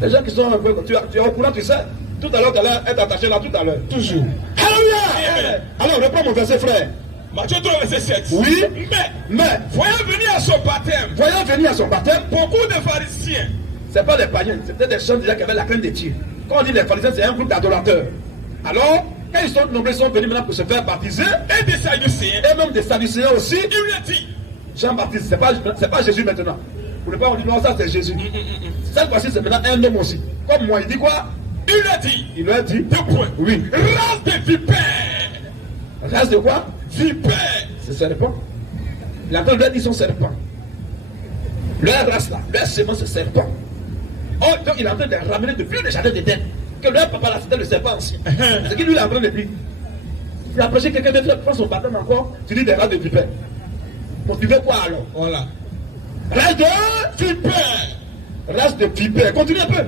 Les gens qui sont un peu. Tu es au courant, tu sais. Tout à l'heure, tu allais être attaché là, tout à l'heure. Toujours. Alléluia! Alors, reprends mon verset, frère. Matthieu 3, verset 7. Oui. Mais, voyant venir à son baptême, beaucoup de pharisiens. C'est pas les païens, c'était des gens déjà qui avaient la crainte de Dieu. Quand on dit les pharisiens, c'est un groupe d'adorateurs. Alors, quand ils sont nombreux, ils sont venus maintenant pour se faire baptiser. Et des sadducéens. Et même des sadducéens aussi. Il lui a dit, Jean-Baptiste, c'est pas Jésus maintenant. Pour ne pas on dit non, ça c'est Jésus. Cette fois-ci, c'est maintenant un homme aussi. Comme moi, il dit quoi? Il lui a dit. Il lui a dit. 2 points. Oui. Race de vipères. Race de quoi? Vipères. C'est serpent. Il a entendu dire son serpent. Leur race là, leur semence c'est serpent. Oh, donc il est en train de ramener depuis le jardin d'Éden. Que leur papa là, c'était le serpent aussi. C'est ce qu'il lui est en train de dire. Il a approché quelqu'un de prendre son bâton encore, tu dis des races de vipères. Bon, tu veux quoi alors? Voilà. Race de vipères. Race de vipères. Continue un peu.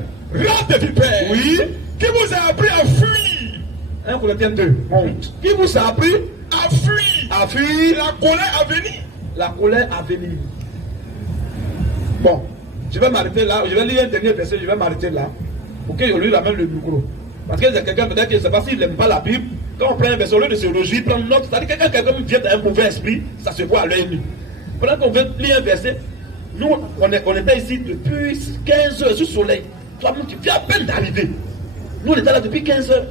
Race de vipères. Oui. Qui vous a appris à fuir? 1 Corinthiens 2. Honte. Qui vous a appris à fuir? À fuir la colère à venir. La colère à venir. Bon, je vais m'arrêter là. Je vais lire un dernier verset. Je vais m'arrêter là. Pour qu'il lui ramène le micro. Parce que quelqu'un peut-être qu'il ne sait pas s'il n'aime pas la Bible. Quand on prend un verset, au lieu de se réjouir, prendre note. C'est-à-dire que quand quelqu'un vient d'un mauvais esprit, ça se voit à l'œil nu. Pendant qu'on veut lire un verset, nous, on était ici depuis 15 heures sous le soleil. Toi, tu viens à peine d'arriver. Nous, on était là depuis 15 heures.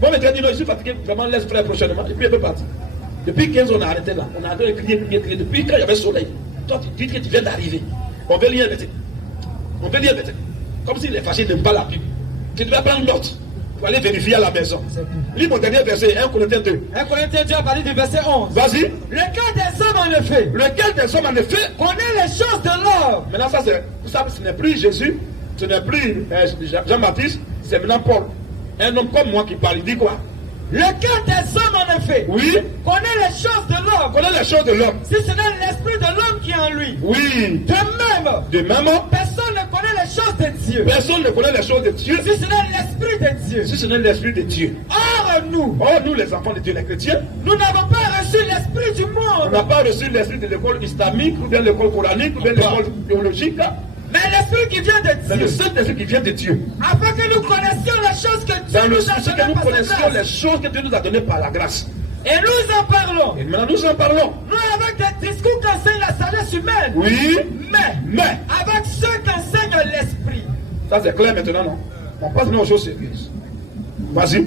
Moi, je dit non, je suis fatigué, vraiment, laisse frère prochainement. Et puis, il peut partir. Depuis 15 heures, on a arrêté là. On a arrêté de crier. Depuis quand il y avait le soleil. Toi, tu dis que tu viens d'arriver. On veut lire un verset. Comme si les fâchés n'aiment pas la Bible. Tu devais prendre note pour aller vérifier à la maison. Lis mon dernier verset, 1 Corinthiens 2. 1 Corinthiens 2 à partir du verset 11. Vas-y. Lequel des hommes en effet connaît les choses de l'homme. Maintenant, ça, ce n'est plus Jésus, ce n'est plus Jean-Baptiste, c'est maintenant Paul. Un homme comme moi qui parle, il dit quoi? Lequel des hommes en effet connaît les choses de l'homme. Connaît les choses de l'homme. Si ce n'est l'esprit de l'homme qui est en lui. Oui. De même, personne ne connaît les choses de Dieu. Personne ne connaît les choses de Dieu. Si ce n'est l'esprit de Dieu. Si ce n'est l'esprit de Dieu. Or nous les enfants de Dieu, les chrétiens, nous n'avons pas reçu l'esprit du monde. On n'a pas reçu l'esprit de l'école islamique, ou bien l'école coranique, ou bien l'école théologique. Mais l'esprit qui vient de Dieu. C'est le Saint-Esprit qui vient de Dieu. Afin que nous connaissions les choses que Dieu nous a données. Que nous connaissions les choses que Dieu nous a données par la grâce. Et nous en parlons. Et maintenant nous en parlons. Non avec des discours qu'enseigne la sagesse humaine. Oui. Mais avec ceux qu'enseigne l'esprit. Ça c'est clair maintenant, non? On passe maintenant aux choses sérieuses. Vas-y.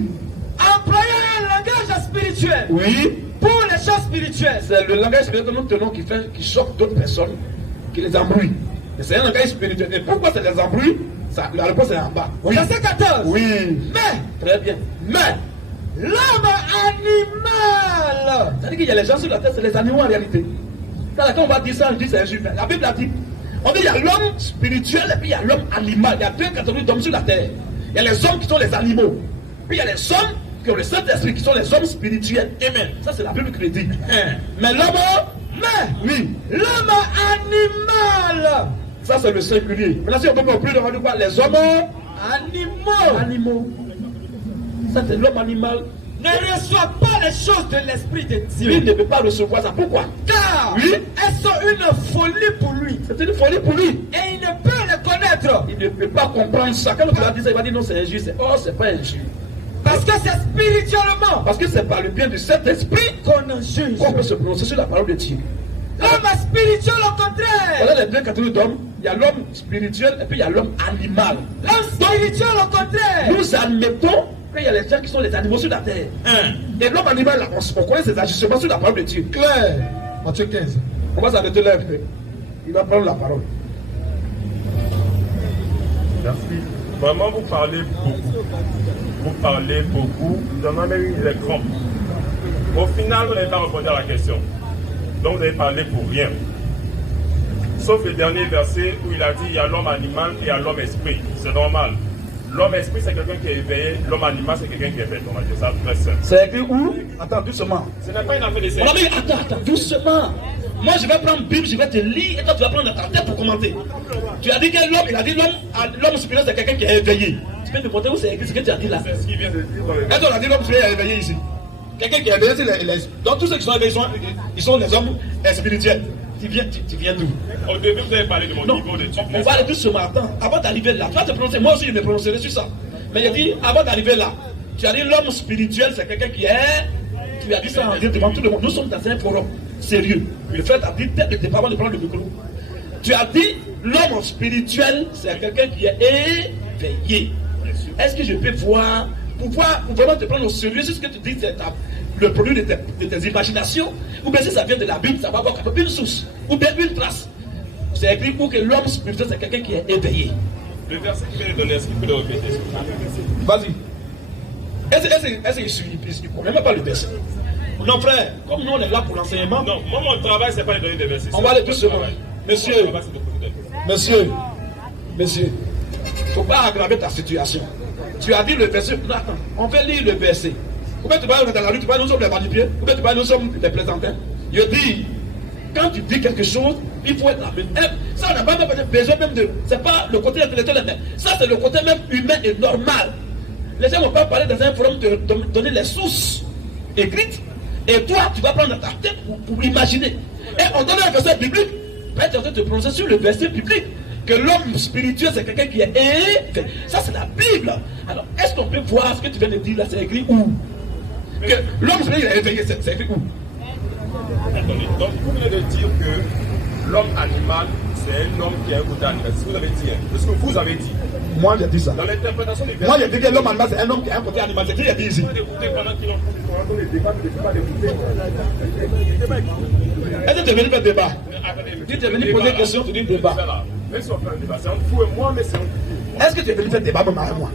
Employons un langage spirituel. Oui. Pour les choses spirituelles. C'est le langage spirituel que nous tenons qui choque d'autres personnes, qui les embrouille. C'est un langage spirituel. Et pourquoi ça les embrouille? La réponse est en bas. Oui. Verset 14. Oui. Mais. Très bien. Mais. L'homme animal. C'est-à-dire qu'il y a les gens sur la terre, c'est les animaux en réalité. Quand on va dire ça, on dit c'est un juif. La Bible a dit. On dit il y a l'homme spirituel et puis il y a l'homme animal. Il y a 2 catégories d'hommes sur la terre. Il y a les hommes qui sont les animaux. Puis il y a les hommes qui ont le Saint-Esprit qui sont les hommes spirituels. Amen. Ça c'est la Bible qui le dit. Mais l'homme Mais Oui. l'homme animal. Ça, c'est le singulier. Maintenant, si on peut plus demander quoi? Les hommes animaux. Ça, c'est l'homme animal. Ne reçoit pas les choses de l'Esprit de Dieu. Lui ne peut pas recevoir ça. Pourquoi? Car Oui. elles sont une folie pour lui. C'est une folie pour lui. Et il ne peut les connaître. Il ne peut pas comprendre ça. Quand on va dire ça, il va dire non, c'est injuste. Oh, c'est pas injuste. Parce que c'est spirituellement Parce que c'est par le bien de cet esprit qu'on en juge. qu'on peut se prononcer sur la parole de Dieu. L'homme spirituel au contraire. Voilà les deux catégories d'hommes. Il y a l'homme spirituel et puis il y a l'homme animal. L'homme spirituel au contraire. Nous admettons qu'il y a les gens qui sont les animaux sur la terre. Et l'homme animal, là, on connaît ses agissements sur la parole de Dieu. Claire. Matthieu 15. On va s'arrêter là un peu. Il va prendre la parole. Merci. Vraiment, vous parlez beaucoup. Vous parlez beaucoup. Vous en avez eu les crampes. Au final, vous n'avez pas répondu à la question. Donc, vous avez parlé pour rien. Sauf le dernier verset où il a dit il y a l'homme animal et il y a l'homme esprit. C'est normal. L'homme esprit, c'est quelqu'un qui est éveillé. L'homme animal, c'est quelqu'un qui est éveillé. On va dire ça très simple. C'est écrit où? Attends, doucement. Ce n'est pas une affaire de On a dit, attends, doucement. Moi, je vais prendre Bible, je vais te lire, et toi, tu vas prendre ta tête pour commenter. Tu as dit que l'homme, il a dit l'homme spirituel, c'est quelqu'un qui est éveillé. Tu peux me montrer où c'est écrit ce que tu as dit là? C'est ce qu'il vient de dire dans le Quand on a dit l'homme spirituel est éveillé ici. Quelqu'un qui est éveillé, c'est donc tous ceux qui sont éveillés, ils sont les hommes spirituels. Tu viens d'où? Au début, vous avez parlé de mon Non, niveau d'études. on va aller doucement. Attends, avant d'arriver là, tu vas te prononcer. Moi aussi, je me prononcerai sur ça. Mais il a dit, avant d'arriver là, tu as dit l'homme spirituel, c'est quelqu'un qui est. Tu as dit ça en dire devant tout le monde. Nous sommes dans un forum sérieux. Le frère a dit, tête de tes parents de prendre le micro. Tu as dit, l'homme spirituel, c'est quelqu'un qui est éveillé. Est-ce que je peux voir, pour vraiment te prendre au sérieux, c'est ce que tu dis, c'est le produit de tes imaginations, ou bien si ça vient de la Bible, ça va avoir une source, ou bien une trace. C'est écrit pour que l'homme spirituel, c'est quelqu'un qui est éveillé. Le verset que je vais donner, est-ce qu'il peut le répéter? Vas-y. Est-ce qu'il suit? Il ne connaît même pas le verset. Non, frère, comme nous on est là pour l'enseignement. Non, moi mon travail, c'est pas de donner des versets. On va aller doucement. Monsieur, il ne faut pas aggraver ta situation. Tu as dit le verset. Non, attends, on va lire le verset. Ou bien tu vas dans la rue, tu vas nous sommes les manipuler, ou bien tu vas nous sommes les plaisantins. Je dis, quand tu dis quelque chose, il faut être la même. Ça, on n'a pas même besoin même de. C'est pas le côté intellectuel, ça c'est le côté même humain et normal. Les gens ne vont pas parler dans un forum de donner les sources écrites. Et toi, tu vas prendre ta tête pour imaginer. Et on donne un verset biblique. Peut-être tu es en train de te prononcer sur le verset biblique. Que l'homme spirituel, c'est quelqu'un qui est éveillé. Ça, c'est la Bible. Alors, est-ce qu'on peut voir ce que tu viens de dire là? C'est écrit où? Que l'homme spirituel est éveillé, c'est écrit où? Attendez, donc vous venez de dire que l'homme animal, c'est un homme qui a un côté animal. C'est ce que vous avez dit. C'est ce que vous avez dit. Moi, j'ai dit ça. Dans l'interprétation du verset. Moi, j'ai dit que l'homme animal, c'est un homme qui a un côté animal. C'est qui a dit ici? Écoutez pendant qu'ils ont les débats, ne pas l'écouter. Est-ce que tu es venu faire débat? Tu es venu poser une question, tu dis débat. Mais si on fait un débat, c'est entre vous et moi, mais c'est entre vous. Est-ce que tu es venu faire débat même avec moi?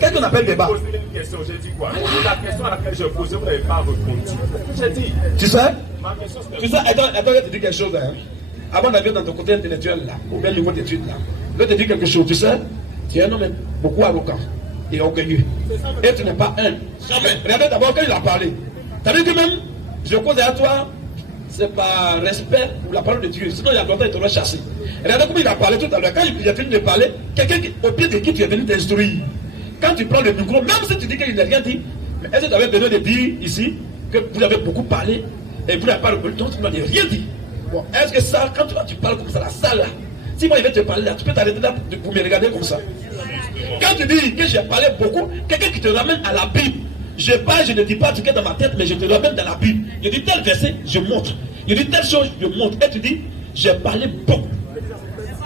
Qu'est-ce qu'on appelle débat? Poser une question, j'ai dit quoi? La question à laquelle j'ai posé, vous n'avez pas répondu. J'ai dit. Tu sais? Ma question, c'était. Tu sais, attends, je vais te dire quelque chose. Hein. Avant d'arriver dans ton côté intellectuel, là, ou bien le niveau d'études, là, je vais te dire quelque chose. Tu sais, tu es un homme beaucoup arrogant et orgueilleux. Et tu n'es pas un. Regardez d'abord quand il a parlé. Tu as vu que même, je cause à toi, c'est par respect pour la parole de Dieu. Sinon, il y a longtemps, il t'aurait chassé. Regardez comment il a parlé tout à l'heure. Quand il a fini de parler, quelqu'un au pied de qui tu es venu t'instruire. Quand tu prends le micro, même si tu dis qu'il n'a rien dit, mais est-ce que tu avais besoin de dire ici que vous avez beaucoup parlé et vous n'avez pas le temps, tu n'as rien dit? Bon, est-ce que ça, quand tu parles comme ça, la salle là, si moi il vais te parler là, tu peux t'arrêter là pour me regarder comme ça? Quand tu dis que j'ai parlé beaucoup, quelqu'un qui te ramène à la Bible, je parle, je ne dis pas ce qui est dans ma tête, mais je te ramène dans la Bible. Je dis tel verset, je montre. Je dis telle chose, je montre. Et tu dis, j'ai parlé beaucoup.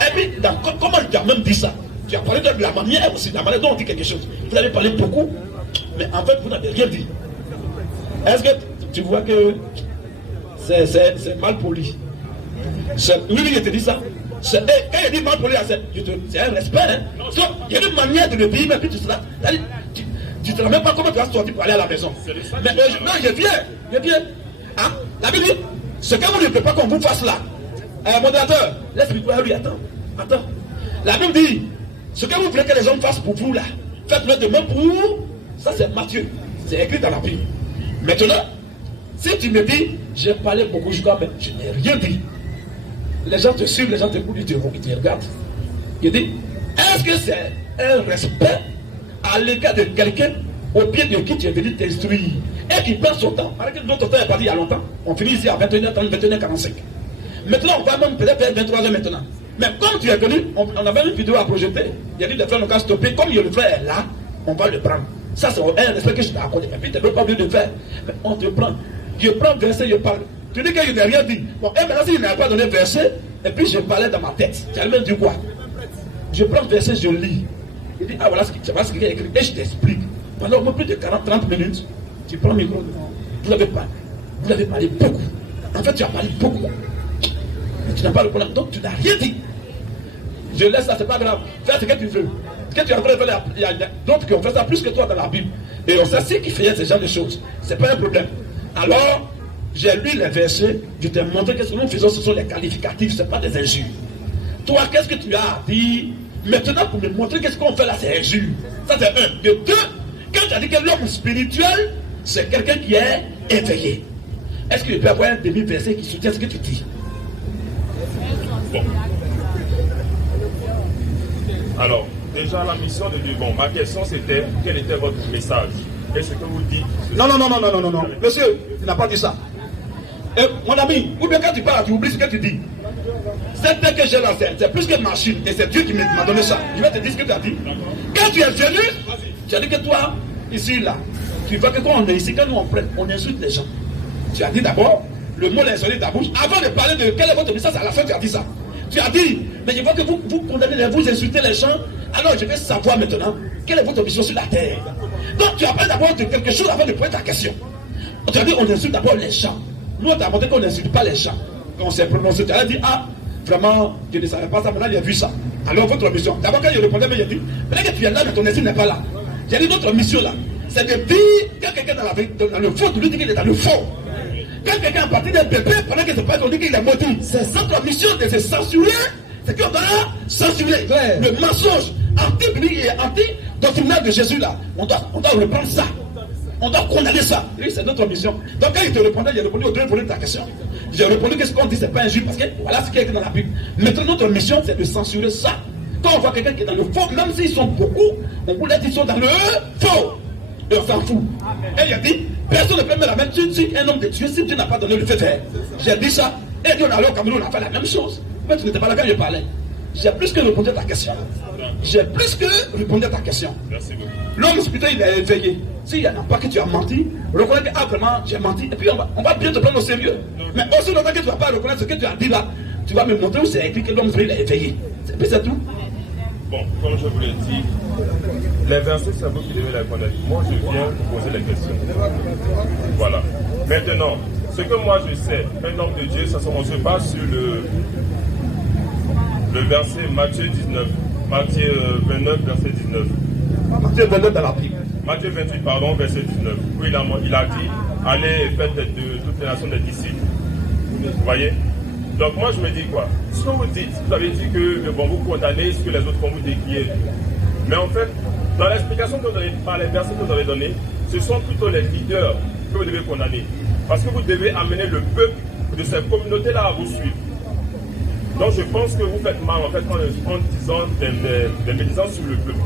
Et puis, comment tu as même dit ça? Tu as parlé de la manière aussi, la manière dont on dit quelque chose. Vous avez parlé beaucoup, mais en fait, vous n'avez rien dit. Est-ce que tu vois que c'est mal poli? Oui, je te dis ça. Quand il dit mal poli, c'est un respect. Hein? Il y a une manière de le dire, mais puis tu seras. Tu ne te ramènes pas comment tu vas sortir pour aller à la maison. Mais non, je viens. Hein? La Bible dit, ce que vous ne voulez pas qu'on vous fasse là. Modérateur, laisse-moi lui, attends. La Bible dit, ce que vous voulez que les hommes fassent pour vous là, faites-le de même pour vous. Ça c'est Matthieu. C'est écrit dans la Bible. Maintenant, Si tu me dis, j'ai parlé beaucoup, je n'ai rien dit. Les gens te suivent, les gens t'écoutent, ils te regardent. Il dit, est-ce que c'est un respect à l'égard de quelqu'un au pied de qui tu es venu t'instruire et qui prend son temps? Parce que notre temps est parti il y a longtemps. On finit ici à 21h30, 21h45. Maintenant, on va même peut-être faire 23h maintenant. Mais comme tu es venu, on avait une vidéo à projeter. Il a dit de faire le cas stopper. Comme il le fait là, on va le prendre. Ça, c'est un respect que je t'ai accordé. Et puis, tu ne veux pas venir de faire. Mais on te prend. Je prends verset, je parle. Tu dis que je n'ai rien dit. Bon, et maintenant, s'il n'a pas donné verset, et puis je parlais dans ma tête. Tu as même dit quoi? Je prends verset, je lis. Il dit, ah voilà ce qu'il a écrit. Et je t'explique. Pendant au moins plus de 40-30 minutes, tu prends le micro devant. Vous l'avez parlé beaucoup. En fait, tu as parlé beaucoup. Mais tu n'as pas le problème. Donc, tu n'as rien dit. Je laisse ça, c'est pas grave. Fais ce que tu veux. Ce que tu es en train de faire, il y a d'autres qui ont fait ça plus que toi dans la Bible. Et on sait ce qui fait ce genre de choses. C'est pas un problème. Alors, j'ai lu les versets, je t'ai montré que ce que nous faisons, ce sont les qualificatifs, ce n'est pas des injures. Toi, qu'est-ce que tu as à dire? Maintenant, pour me montrer qu'est-ce qu'on fait là, c'est injure. Ça, c'est un. De deux, quand tu as dit que l'homme spirituel, c'est quelqu'un qui est éveillé. Est-ce qu'il peut y avoir un demi-verset qui soutient ce que tu dis? Bon. Alors, déjà la mission de Dieu. Bon, ma question c'était quel était votre message? Qu'est-ce que vous dites? Non. Monsieur, il n'a pas dit ça. Et mon ami, ou bien quand tu parles, tu oublies ce que tu dis. Cette tête que j'ai là, c'est plus que machine. Et c'est Dieu qui m'a donné ça. Je vais te dire ce que tu as dit. Quand tu es venu, tu as dit que toi, ici, là, tu vois que quand on est ici, quand nous on prête, on insulte les gens. Tu as dit d'abord, le mot est sorti de ta bouche. Avant de parler de quel est votre message, à la fin tu as dit ça. Tu as dit, mais je vois que vous condamnez, vous insultez les gens. Alors je vais savoir maintenant quelle est votre mission sur la terre. Donc tu as parlé d'abord de quelque chose avant de poser ta question. Tu as dit, on insulte d'abord les gens. Nous, on t'a montré qu'on n'insulte pas les gens. Quand on s'est prononcé, tu as dit, ah, vraiment, je ne savais pas ça, maintenant j'ai vu ça. Alors votre mission, d'abord quand je répondais, mais j'ai dit, peut-être que tu es là, mais ton esprit n'est pas là. J'ai dit, notre mission là, c'est de dire, quand quelqu'un est dans le faux, tu lui dis qu'il est dans le faux. Quand quelqu'un est parti d'un bébé, pendant qu'il se passe, on dit qu'il est maudit. C'est notre mission de se censurer, c'est qu'on doit censurer le mensonge anti-biblique et anti-doctrinal de Jésus là. On doit reprendre ça. On doit condamner ça. Oui, c'est notre mission. Donc quand il te répondait, j'ai répondu aux deux volets de ta question. J'ai répondu que ce qu'on dit, c'est pas injuste parce que voilà ce qui est écrit dans la Bible. Maintenant, notre mission, c'est de censurer ça. Quand on voit quelqu'un qui est dans le faux, même s'ils sont beaucoup, on vous laisse, ils sont dans le faux. Et on s'en fout. Et il a dit, personne ne peut mettre la main sur un homme de Dieu si Dieu n'a pas donné le feu vert. J'ai dit ça. Et Dieu, on allait au Cameroun, on a fait la même chose. Mais tu n'étais pas là quand je parlais. J'ai plus que répondu à ta question. J'ai plus que répondu à ta question. Merci beaucoup. L'homme spirituel, il est éveillé. S'il n'y en a pas que tu as menti, reconnais que vraiment j'ai menti. Et puis on va bien te prendre au sérieux. Mais aussi longtemps que tu ne vas pas reconnaître ce que tu as dit là, tu vas me montrer où c'est écrit que l'homme spirituel est éveillé. C'est tout. Bon, comme je vous l'ai dit, les versets, c'est vous qui devez les connaître. Moi, je viens vous poser les questions. Voilà. Maintenant, ce que moi je sais, un homme de Dieu, on se base sur le verset Matthieu 19. Matthieu 29, verset 19. Matthieu 29 dans la Bible. Matthieu 28, pardon, verset 19. Où il a dit, allez et faites de toutes les nations des disciples. Vous voyez? Donc moi je me dis quoi? Ce que vous dites, vous avez dit que bon, vous condamnez ce que les autres vont vous décrier. Mais en fait, dans l'explication que vous avez, par les versets que vous avez donné, ce sont plutôt les leaders que vous devez condamner. Parce que vous devez amener le peuple de cette communauté-là à vous suivre. Donc je pense que vous faites mal en fait en disant des médisances sur le peuple.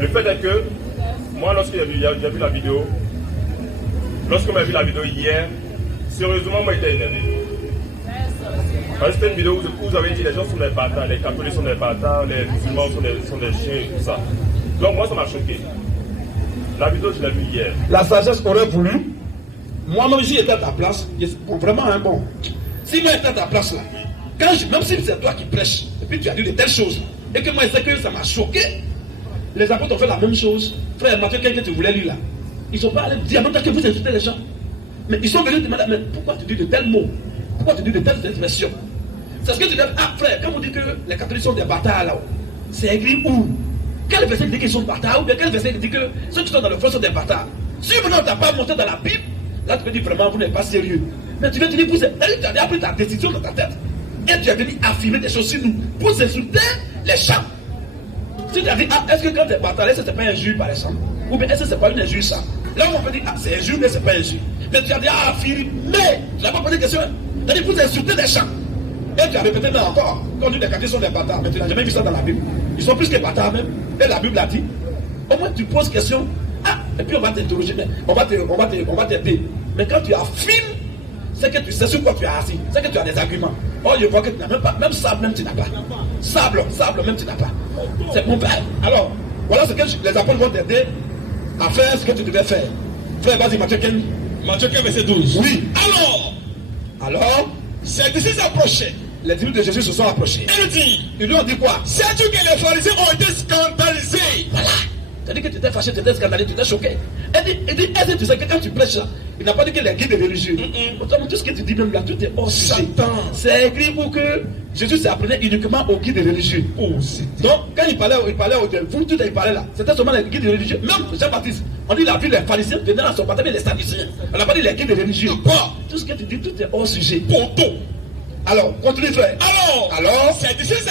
Le fait est que, moi lorsque j'ai vu la vidéo, lorsque j'ai vu la vidéo hier, sérieusement moi j'étais énervé. Parce que c'était une vidéo où vous avez dit les gens sont des bâtards, les catholiques sont des bâtards, les musulmans sont des chiens et tout ça. Donc moi ça m'a choqué. La vidéo je l'ai vue hier. La sagesse aurait voulu, moi-même si j'étais à ta place, bon, vraiment un bon. Si moi j'étais à ta place là, même si c'est toi qui prêches, et puis tu as dit de telles choses, et que moi je sais que ça m'a choqué, les apôtres ont fait la même chose. Frère Matthieu, quelqu'un que tu voulais lire là, ils ne sont pas allés dire maintenant que vous insultez les gens. Mais ils sont venus te demander, mais pourquoi tu dis de tels mots? Pourquoi tu dis de telles expressions? C'est ce que tu dis, ah frère, quand on dit que les catholiques sont des bâtards là, c'est écrit où? Quel verset dit qu'ils sont bâtards? Ou bien quel verset dit que ceux qui sont dans le fond sont des bâtards? Si vous n'avez pas montré dans la Bible, là tu peux dire vraiment vous n'êtes pas sérieux. Mais tu viens te dire, tu as pris ta décision dans ta tête. Et tu es venu affirmer des choses sur nous pour insulter les gens. Si tu as dit, ah, est-ce que quand tu es bâtard, est-ce que ce n'est pas injure par exemple? Ou bien est-ce que ce n'est pas une injure ça? Là on peut dire, ah, c'est injure, mais ce n'est pas injure. Mais tu as déjà affirmé. Tu n'as pas posé de question. Tu as dit, vous insultez des gens. Et tu as répété même encore. Quand on dit les quartiers sont des bâtards, mais tu n'as jamais vu ça dans la Bible. Ils sont plus que bâtards même. Et la Bible l'a dit. Au moins tu poses question. Ah, et puis on va t'interroger. On va t'aider. Mais quand tu affirmes, c'est que tu sais sur quoi tu es assis. C'est que tu as des arguments. Oh, je vois que tu n'as même pas. Même sable, même tu n'as pas. Sable, même tu n'as pas. C'est mon père. Alors, voilà ce que les apôtres vont t'aider à faire ce que tu devais faire. Frère, vas-y, Matthieu 15. Matthieu 15, verset 12. Oui. Alors, ses disciples s'approchaient. Les disciples de Jésus se sont approchés. Et lui dit, Ils lui ont dit quoi? sais-tu que les pharisiens ont été scandalisés? Voilà. C'est-à-dire que tu étais fâché, tu étais scandalisé, tu étais choqué. Il dit, est-ce que tu sais que quand tu prêches là, il n'a pas dit que les guides religieux. Autrement, tout ce que tu dis même là, tout est hors sujet. C'est écrit pour que Jésus s'apprenait uniquement aux guides religieux. Donc, quand il parlait vous, tout il parlait là, c'était seulement les guides religieux. Même Jean-Baptiste, on dit il a vu les pharisiens venir dans son baptême, les sadducéens. On n'a pas dit les guides religieux. Tout ce que tu dis, tout est hors sujet. Alors, continue frère. Alors, ses disciples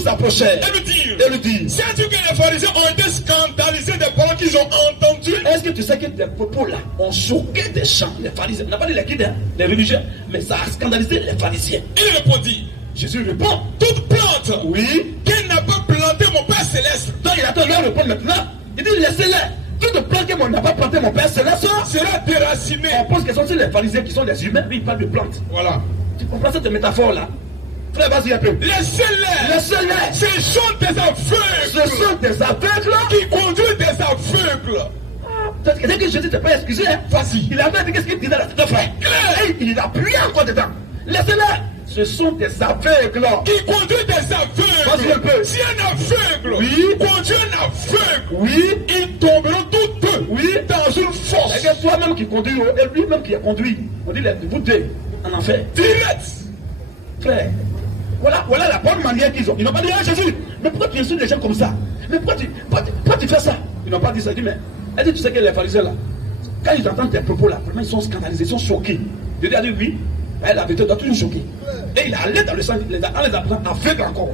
s'approchaient. Et lui dit, sais-tu que les pharisiens ont été scandalisés des paroles qu'ils ont entendues? est-ce que tu sais que tes propos là ont choqué des gens, les pharisiens? On n'a pas dit les guides, hein, les religieux, mais ça a scandalisé les pharisiens. Il répondit, Jésus répond, toute plante oui. qu'il n'a pas planté mon Père Céleste Donc il attend leur répondre maintenant. Il dit, laissez-les. Toute plante que n'a pas planté mon Père Céleste sera déracinée. On pense que ce sont les pharisiens qui sont des humains, mais ils parlent de plantes. Voilà. Tu comprends cette métaphore-là? Frère, vas-y un peu. Laissez-les. Laissez-les. Ce sont des aveugles. Ce sont des aveugles qui conduisent des aveugles. C'est que Jésus ne t'ai pas excusé. Hein? Vas-y. Il avait dit qu'est-ce qu'il disait là, c'était frère. Et il a appuyé encore dedans. Laissez-les. Ce sont des aveugles. Qui conduisent des aveugles. Vas-y un peu. Si un aveugle conduit un aveugle, ils tomberont tous deux dans une fosse. C'est toi-même qui conduis et lui-même qui a conduit. On dit vous deux en enfer. Direct. Frère, voilà la bonne manière qu'ils ont. Ils n'ont pas dit à Jésus, mais pourquoi tu insultes les gens comme ça? Mais pourquoi tu fais ça? Ils n'ont pas dit ça. Ils disent, mais est-ce que tu sais que les pharisiens là, quand ils entendent tes propos là, vraiment ils sont scandalisés, ils sont choqués. Dieu a dit oui, mais la vérité doit toujours choquer. Et il est allé dans le sang, en les apprenant aveugles encore.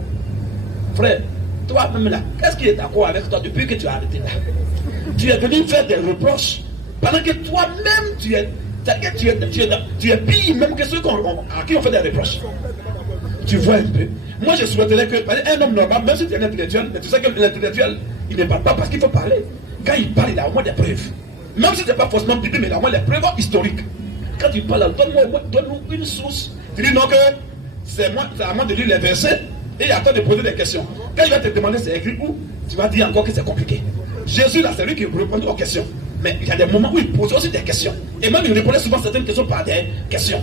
Frère, toi-même là, qu'est-ce qui est d'accord avec toi depuis que tu as arrêté là? Tu es venu faire des reproches pendant que toi-même tu es pire même que ceux à qui on fait des reproches. Tu vois un peu. Moi je souhaiterais que un homme normal, même si tu es un intellectuel, mais tu sais que l'intellectuel, il ne parle pas parce qu'il faut parler. Quand il parle, il a au moins des preuves. Même si ce n'est pas forcément biblique, mais il a au moins des preuves historiques. Quand tu parles, donne-nous une source. Tu dis non que c'est à moi de lire les versets et à toi de poser des questions. Quand il va te demander c'est écrit où, tu vas dire encore que c'est compliqué. Jésus là, c'est lui qui répond aux questions. Mais il y a des moments où il pose aussi des questions. Et même il répondait souvent certaines questions par des questions.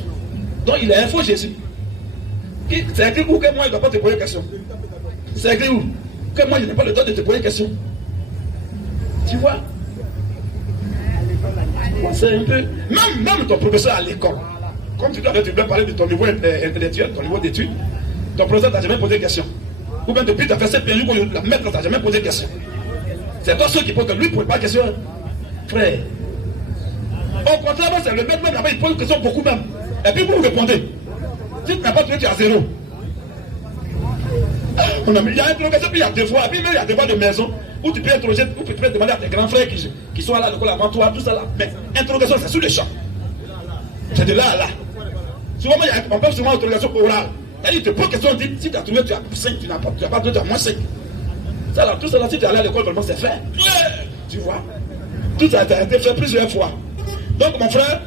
Donc il est un faux Jésus. C'est écrit où que moi il ne dois pas te poser des questions? C'est écrit où que moi je n'ai pas le droit de te poser des questions? Tu vois? C'est un peu. Même ton professeur à l'école. Comme tu dois parler de ton niveau intellectuel, ton niveau d'études, ton professeur t'a jamais posé de questions. Ou bien depuis tu as fait cette période où la maître t'a jamais posé de questions. C'est toi ceux qui posent que lui ne pose pas de questions. Frère. Au contraire, c'est le maître même là-bas, il pose une question beaucoup même. Et puis vous répondez. Si tu n'as pas trouvé, tu as zéro. Il y a interrogation, puis il y a devoir, puis même il y a devoir de maison, où tu peux interroger, où tu peux demander à tes grands frères qui sont à l'école avant toi, tout ça là. Mais interrogation, c'est sur le champ. C'est de là à là. Souvent, on peut souvent interrogation orale. Il te pose question, on dit, si tu as trouvé, tu as 5, tu n'as pas trouvé, tu as moins 5. Ça là, tout ça là, si tu es allé à l'école, vraiment c'est fait. Tu vois? Tout ça a été fait plusieurs fois. Donc mon frère,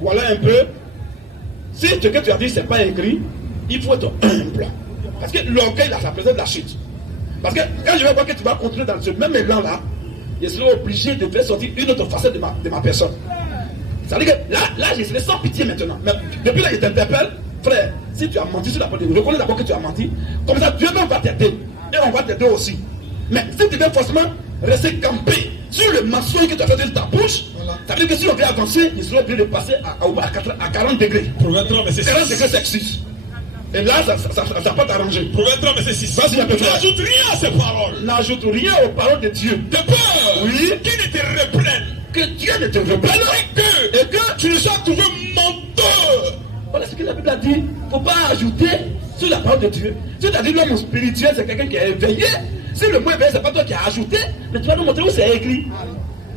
voilà un peu. Si ce que tu as dit, c'est pas écrit, il faut être humble. Parce que l'orgueil là, ça présente la chute. Parce que quand je vais voir que tu vas continuer dans ce même élan là, je serai obligé de faire sortir une autre facette de ma personne. Ça veut dire que là, je serai sans pitié maintenant. Mais depuis là, je t'interpelle, frère, si tu as menti sur la parole de Dieu, reconnais d'abord que tu as menti. Comme ça, Dieu même va t'aider. Et on va t'aider aussi. Mais si tu veux forcément rester campé sur le mensonge que tu as fait de ta bouche, ça veut dire que si on veut avancer, il serait obligé de passer à 40 degrés. 40 degrés, c'est 6. Et là, ça ne va pas t'arranger. Proverbe 3, verset 6. Vas-y, un peu. N'ajoute rien à ces paroles. N'ajoute rien aux paroles de Dieu. De peur qu'il ne te reprenne. Que Dieu ne te reprenne. Et que tu ne sois trouvé menteur. Voilà ce que la Bible a dit. Il ne faut pas ajouter sur la parole de Dieu. Si tu as dit l'homme spirituel, c'est quelqu'un qui est éveillé. Si le mot éveillé, ce n'est pas toi qui as ajouté, mais tu vas nous montrer où c'est écrit.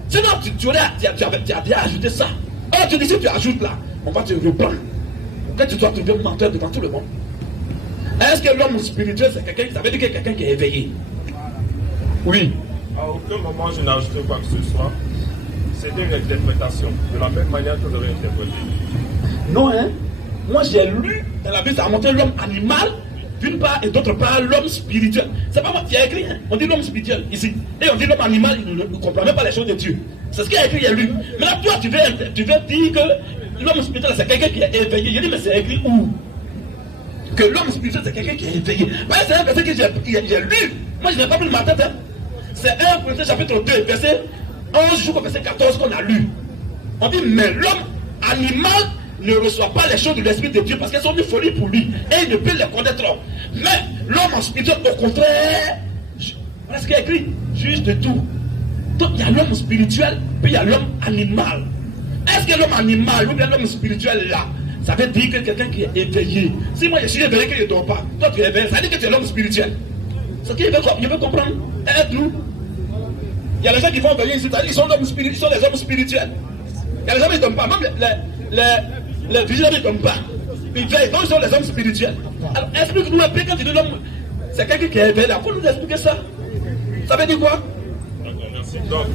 Sinon, tu as bien ajouté ça. Oh, tu dis, si tu ajoutes là, on va te reprendre. Quand tu dois trouver un menteur devant tout le monde. Est-ce que l'homme spirituel, c'est quelqu'un, ça veut dire que quelqu'un qui est éveillé? Oui. À aucun moment, je n'ai ajouté quoi que ce soit. C'était une interprétation, de la même manière que vous avez interprété. Non, hein? Moi, j'ai lu dans la Bible, ça a montré l'homme animal, d'une part, et d'autre part, l'homme spirituel. C'est pas moi qui ai écrit, hein? On dit l'homme spirituel ici. Et on dit l'homme animal, il ne comprend même pas les choses de Dieu. C'est ce qu'il a écrit, il a lu. Mais là, toi, tu veux dire que l'homme spirituel, c'est quelqu'un qui est éveillé. Je dis, mais c'est écrit où? Que l'homme spirituel, c'est quelqu'un qui est éveillé. C'est un verset que j'ai lu. Moi, je n'ai pas pris de ma tête. Hein? C'est 1 Corinthiens chapitre 2, verset 11 jusqu'au verset 14 qu'on a lu. On dit, mais l'homme animal ne reçoit pas les choses de l'Esprit de Dieu parce qu'elles sont une folie pour lui. Et il ne peut les connaître. Mais l'homme spirituel, au contraire, voilà ce qu'il y a écrit, juge de tout. Donc il y a l'homme spirituel, puis il y a l'homme animal. Est-ce que l'homme animal ou bien l'homme spirituel là, ça veut dire que quelqu'un qui est éveillé? Si moi je suis éveillé que je ne dors pas, toi tu es éveillé, ça veut dire que tu es l'homme spirituel. C'est ce qu'il veut comprendre. Aide-nous. Il y a les gens qui vont veiller ici, ils sont des hommes spirituels. Il y a les gens qui ne dorment pas, même les vigilants ne dorment pas. Ils veillent, donc ils sont les hommes spirituels. Alors explique-nous un peu quand tu dis l'homme, c'est quelqu'un qui est éveillé là. Faut nous expliquer ça. Ça veut dire quoi? Donc,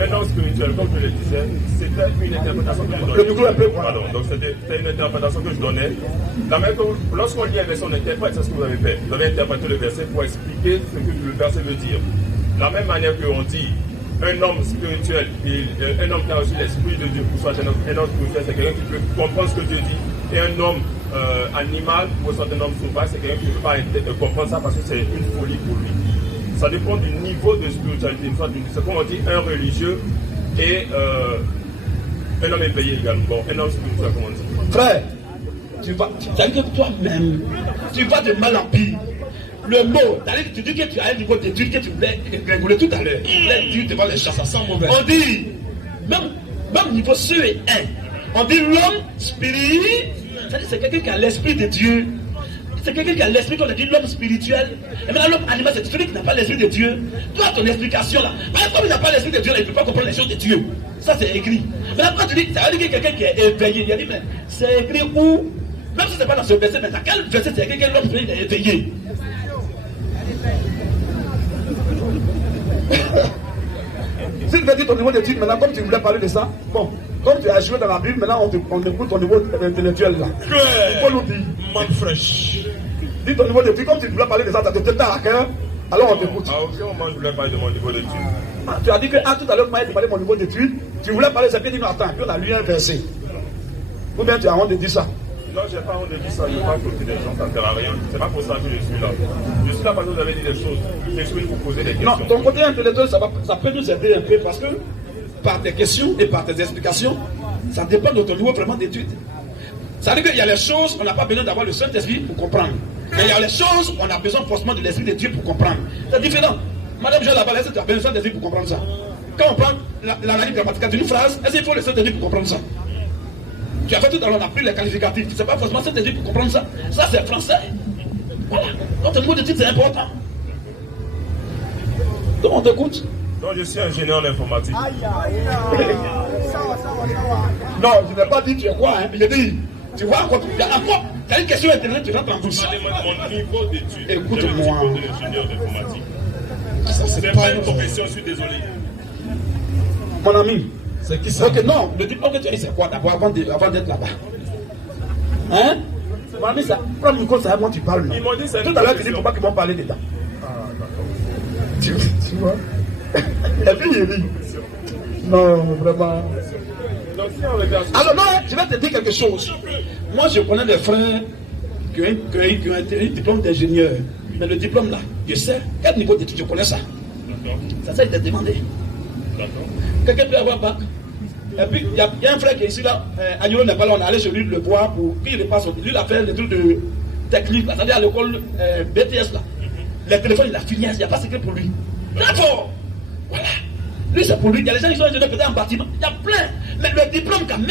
un homme spirituel, comme je le disais, c'était une interprétation que je donnais. Le micro un peu. Pardon, donc c'était une interprétation que je donnais. La même chose, lorsqu'on lit un verset, on interprète, c'est ce que vous avez fait. Vous avez interprété le verset pour expliquer ce que le verset veut dire. De la même manière qu'on dit, un homme spirituel, un homme qui a reçu l'Esprit de Dieu, pour soit un homme spirituel, c'est quelqu'un qui peut comprendre ce que Dieu dit. Et un homme animal, ou soit un homme sauvage, c'est quelqu'un qui ne peut pas comprendre ça parce que c'est une folie pour lui. Ça dépend du niveau de spiritualité. C'est comme on dit, un religieux et un homme éveillé également. Bon, un homme spirituel, comme on dit. Frère, ça veut dire que toi-même, tu vas de mal en pire. Le mot, tu dis que tu as un niveau d'étude que tu voulais réguler tout à l'heure. Tu voulais dire devant les gens. Ça sent mauvais. On dit, même niveau CE1, on dit l'homme spirituel, c'est quelqu'un qui a l'esprit de Dieu. C'est quelqu'un qui a l'esprit, qu'on a dit l'homme spirituel. Et maintenant l'homme animal, c'est celui qui n'a pas l'esprit de Dieu. Toi, ton explication là, comme il n'a pas l'esprit de Dieu, là, il ne peut pas comprendre les choses de Dieu. Ça, c'est écrit. Maintenant, quand tu dis, ça veut dire que quelqu'un qui est éveillé, il a dit, mais c'est écrit où? Même si ce n'est pas dans ce verset, mais dans quel verset c'est écrit que l'homme spirituel est éveillé? Si tu veux dire ton niveau d'étude, maintenant, comme tu voulais parler de ça, bon, comme tu as joué dans la Bible, maintenant on écoute ton niveau intellectuel là. Il faut nous dire. Man fresh. Dis ton niveau d'étude, comme tu voulais parler de ça, ça te tient à cœur, alors on t'écoute. À aucun moment je voulais parler de mon niveau d'étude. Tu as dit que tout à l'heure, tu parlais de mon niveau d'étude, tu voulais parler, c'est bien dit, non, attends, puis on a lu un verset. Ou bien tu as honte de dire ça? Non, je n'ai pas honte de dire ça, je ne veux pas côté des gens, ça ne sert à rien. C'est pas pour ça que je suis là. Je suis là parce que vous avez dit des choses. Je suis venu vous poser des questions. Non, ton côté intellectuel, ça peut nous aider un peu parce que par tes questions et par tes explications, ça dépend de ton niveau vraiment d'étude. Ça veut dire qu'il y a les choses, on n'a pas besoin d'avoir le Saint-Esprit pour comprendre. Mais il y a les choses, on a besoin forcément de l'Esprit de Dieu pour comprendre. C'est différent. Madame Jean là-bas, est-ce que tu as besoin du Saint-Esprit pour comprendre ça? Quand on prend l'analyse grammaticale d'une phrase, est-ce qu'il faut le Saint-Esprit pour comprendre ça? Tu as fait tout à l'heure, on a pris les qualificatifs. C'est pas forcément Saint-Esprit pour comprendre ça. Ça, c'est français. Voilà. Donc, ton niveau d'étude, c'est important. Donc, on t'écoute. Non, je suis ingénieur en informatique. Non, je n'ai pas dit tu es quoi, hein. J'ai dit, tu vois, encore, tu as une question intéressante, tu rentres en bouche. Mon niveau d'études. Écoute-moi. Je suis ingénieur d'informatique. C'est pas une profession, je suis désolé. Mon ami. C'est qui ça? Ok, non, le diplôme que tu as eu, c'est quoi d'abord avant d'être là-bas? Hein? Mon ami, ça, prends le micro, ça moi tu parles. Ils m'ont dit c'est tout à l'heure, tu dis pourquoi qu'ils vont parler dedans. Ah, d'accord. Tu vois? Et puis il rit. Non, vraiment. Donc, si on regarde. Alors, non, je vais te dire quelque chose. Moi, je connais des frères qui ont un diplôme d'ingénieur. Mais le diplôme là, je sais, quel niveau d'études, je connais ça. D'accord. Ça, il t'a demandé. D'accord. Quelqu'un peut avoir bac. Et puis, il y a un frère qui est ici là, Agnolo n'est pas là, on est allé chez lui le voir pour. Puis il repasse. Lui, il a fait des trucs de technique, c'est-à-dire à l'école BTS là. Les téléphones, il a fini, il n'y a pas secret pour lui. D'accord. Voilà. Lui, c'est pour lui. Il y a les gens qui sont ingénieurs peut-être en bâtiment. Il y a plein. Mais le diplôme, quand même,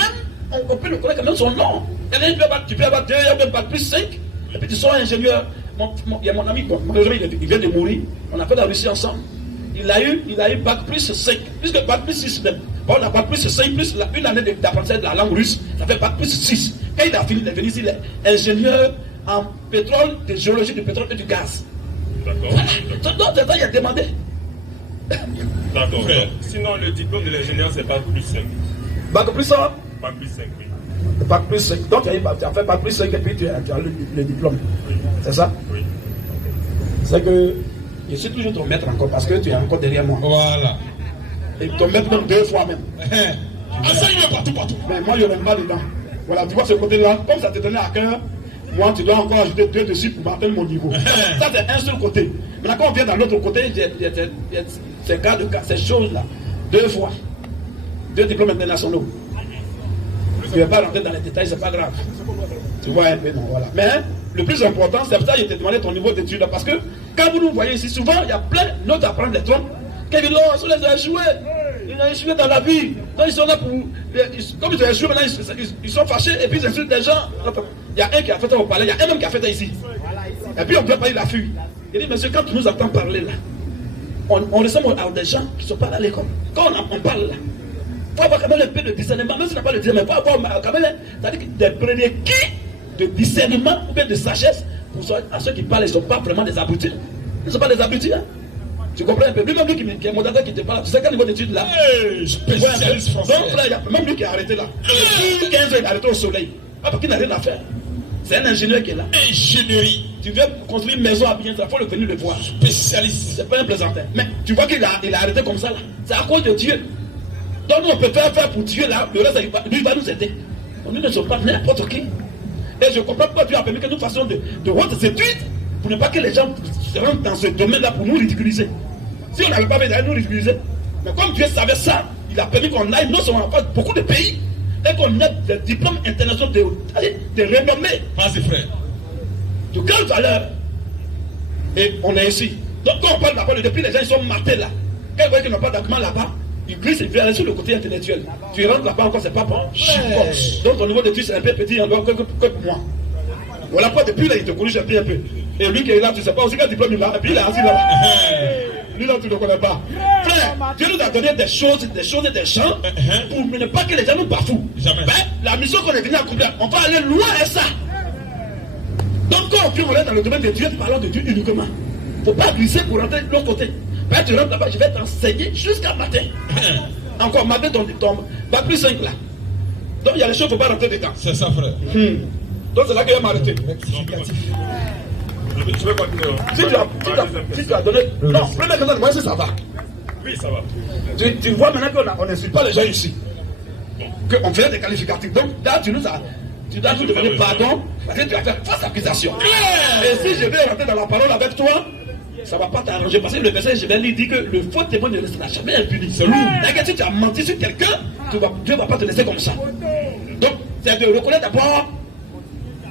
on peut le connaître quand même son nom. Tu peux avoir 2, il y a même bac plus 5. Et puis tu seras ingénieur. Il y a mon ami, bon, malheureusement, il vient de mourir. On a fait la Russie ensemble. Il a eu bac plus 5. Plus que bac plus 6 même. On a bac plus 5 plus une année d'apprentissage de la langue russe, ça fait bac plus 6. Quand il a fini, il est venu ici, il est ingénieur en pétrole, de géologie du pétrole et du gaz. D'accord. Donc, il a demandé. D'accord. Sinon, le diplôme de l'ingénieur, c'est bac plus 5. Bac plus 100. Bac plus 5, oui. Bac plus 5. Donc, tu as fait bac plus 5 et puis tu as le diplôme. Oui. C'est ça? Oui. C'est que je suis toujours ton maître encore parce que tu es encore derrière moi. Voilà. Et ton maître même 2 fois même. Enseigne partout. Mais moi, je n'aime pas dedans. Voilà, tu vois ce côté-là, comme ça te tenait à cœur, moi, tu dois encore ajouter 2 dessus pour atteindre mon niveau. Ça, c'est un seul côté. Maintenant, quand on vient dans l'autre côté, il y a ces cas de cas, ces choses-là. 2 fois. 2 diplômes internationaux. Je ne vais pas rentrer dans les détails, c'est pas grave. Tu vois un peu, non, voilà. Mais le plus important, c'est pour ça que je t'ai demandé ton niveau d'études. Parce que quand vous nous voyez ici, souvent, il y a plein d'autres à prendre des troncs. Qui disent, oh, ils les ont échoués. Ils ont échoué dans la vie. Donc ils sont là pour. Comme ils ont échoué, maintenant, ils sont fâchés et puis ils insultent des gens. Il y a un qui a fait ça au palais, il y a un même qui a fait ça ici. Et puis on ne peut pas, il a fui. Il dit, monsieur, quand tu nous entends parler là, on ressemble à des gens qui ne sont pas à l'école. Quand on parle là, il faut avoir quand même un peu de discernement, même si on n'a pas le discernement, il faut avoir quand même des prérequis de discernement ou bien de sagesse pour ceux qui parlent, ils ne sont pas vraiment des abrutis. Ils ne sont pas des abrutis. Hein? Tu comprends un peu? Lui-même lui qui est modérateur qui te parle, tu sais quel niveau d'études là? Spécialiste français. Donc là, il y a même lui qui est arrêté là. Depuis 15 ans, il est arrêté au soleil. Ah, parce qu'il n'a rien à faire. C'est un ingénieur qui est là. Ingénierie. Tu veux construire une maison à bien, il faut venir le voir. Spécialiste. C'est pas un plaisantin. Mais tu vois qu'il a arrêté comme ça là. C'est à cause de Dieu. Donc nous, on peut faire pour Dieu là, le reste, lui, il va nous aider. Nous ne sommes pas n'importe qui. Et je comprends pas Dieu a permis que nous fassions de hautes études pour ne pas que les gens se rendent dans ce domaine-là pour nous ridiculiser. Si on n'avait pas fait d'aller nous ridiculiser, mais comme Dieu savait ça, il a permis qu'on aille non seulement en beaucoup de pays et qu'on ait des diplômes internationaux de renommée. Vas-y, frère. De quelle valeur? Et on est ici. Donc quand on parle d'abord, depuis les gens ils sont matés là. Quand ils voient qu'ils n'ont pas d'argument là-bas, ils glissent et viennent sur le côté intellectuel. Tu rentres là-bas encore, c'est pas bon. Donc ton niveau d'études c'est un peu petit encore que moi. Voilà pourquoi depuis là il te corrige un peu. Et lui qui est là, tu ne sais pas aussi quel diplôme il a, et puis il est assis là-bas. Lui là, tu ne le connais pas. Frère, Dieu nous a donné des choses et des gens pour ne pas que les gens nous bafouent. Jamais. Ben, la mission qu'on est venu accomplir, on va aller loin à ça. Donc quand on est dans le domaine de Dieu, parlons de Dieu uniquement. Il ne faut pas glisser pour rentrer de l'autre côté. Ben, tu rentres là-bas, je vais t'enseigner jusqu'à matin. Encore matin, ton bac plus 5 là. Donc il y a les choses, il ne faut pas rentrer dedans. C'est ça, frère. Donc c'est là qu'il va m'arrêter. Je vais continuer. Si tu as donné. Non, première question, moi, ça va. Oui, ça va. Tu vois maintenant qu'on n'insulte pas les gens ici. Qu'on fait des qualificatifs. Donc là, tu dois nous demander pardon parce que tu as fait fausse accusation. Et si je vais rentrer dans la parole avec toi, ça ne va pas t'arranger. Parce que le verset, je vais lui dire que le faux témoin ne restera jamais impuni. C'est lourd. Si tu as menti sur quelqu'un, Dieu ne va pas te laisser comme ça. Donc, c'est de reconnaître d'abord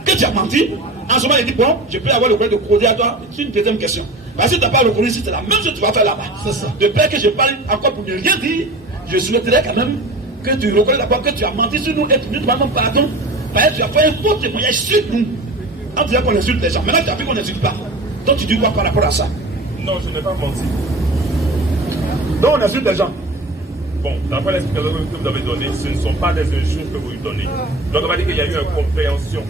que tu as menti. En ce moment, il dit, bon, je peux avoir le courage de creuser à toi. C'est une deuxième question. Parce que si tu n'as pas le courage ici, c'est la même chose que tu vas faire là-bas. C'est ça. De peur que je parle encore pour ne rien dire, je souhaiterais quand même que tu reconnaisses d'abord que tu as menti sur nous et que nous te demandons pardon. Parce que tu as fait un faux témoignage sur nous. En disant qu'on insulte les gens. Maintenant, tu as vu qu'on n'insulte pas. Donc, tu dis quoi par rapport à ça? Non, je n'ai pas menti. Donc, on insulte les gens. Bon, d'après l'explication que vous avez donnée, ce ne sont pas des injures que vous lui donnez. Donc, on va dire qu'il y a eu une compréhension.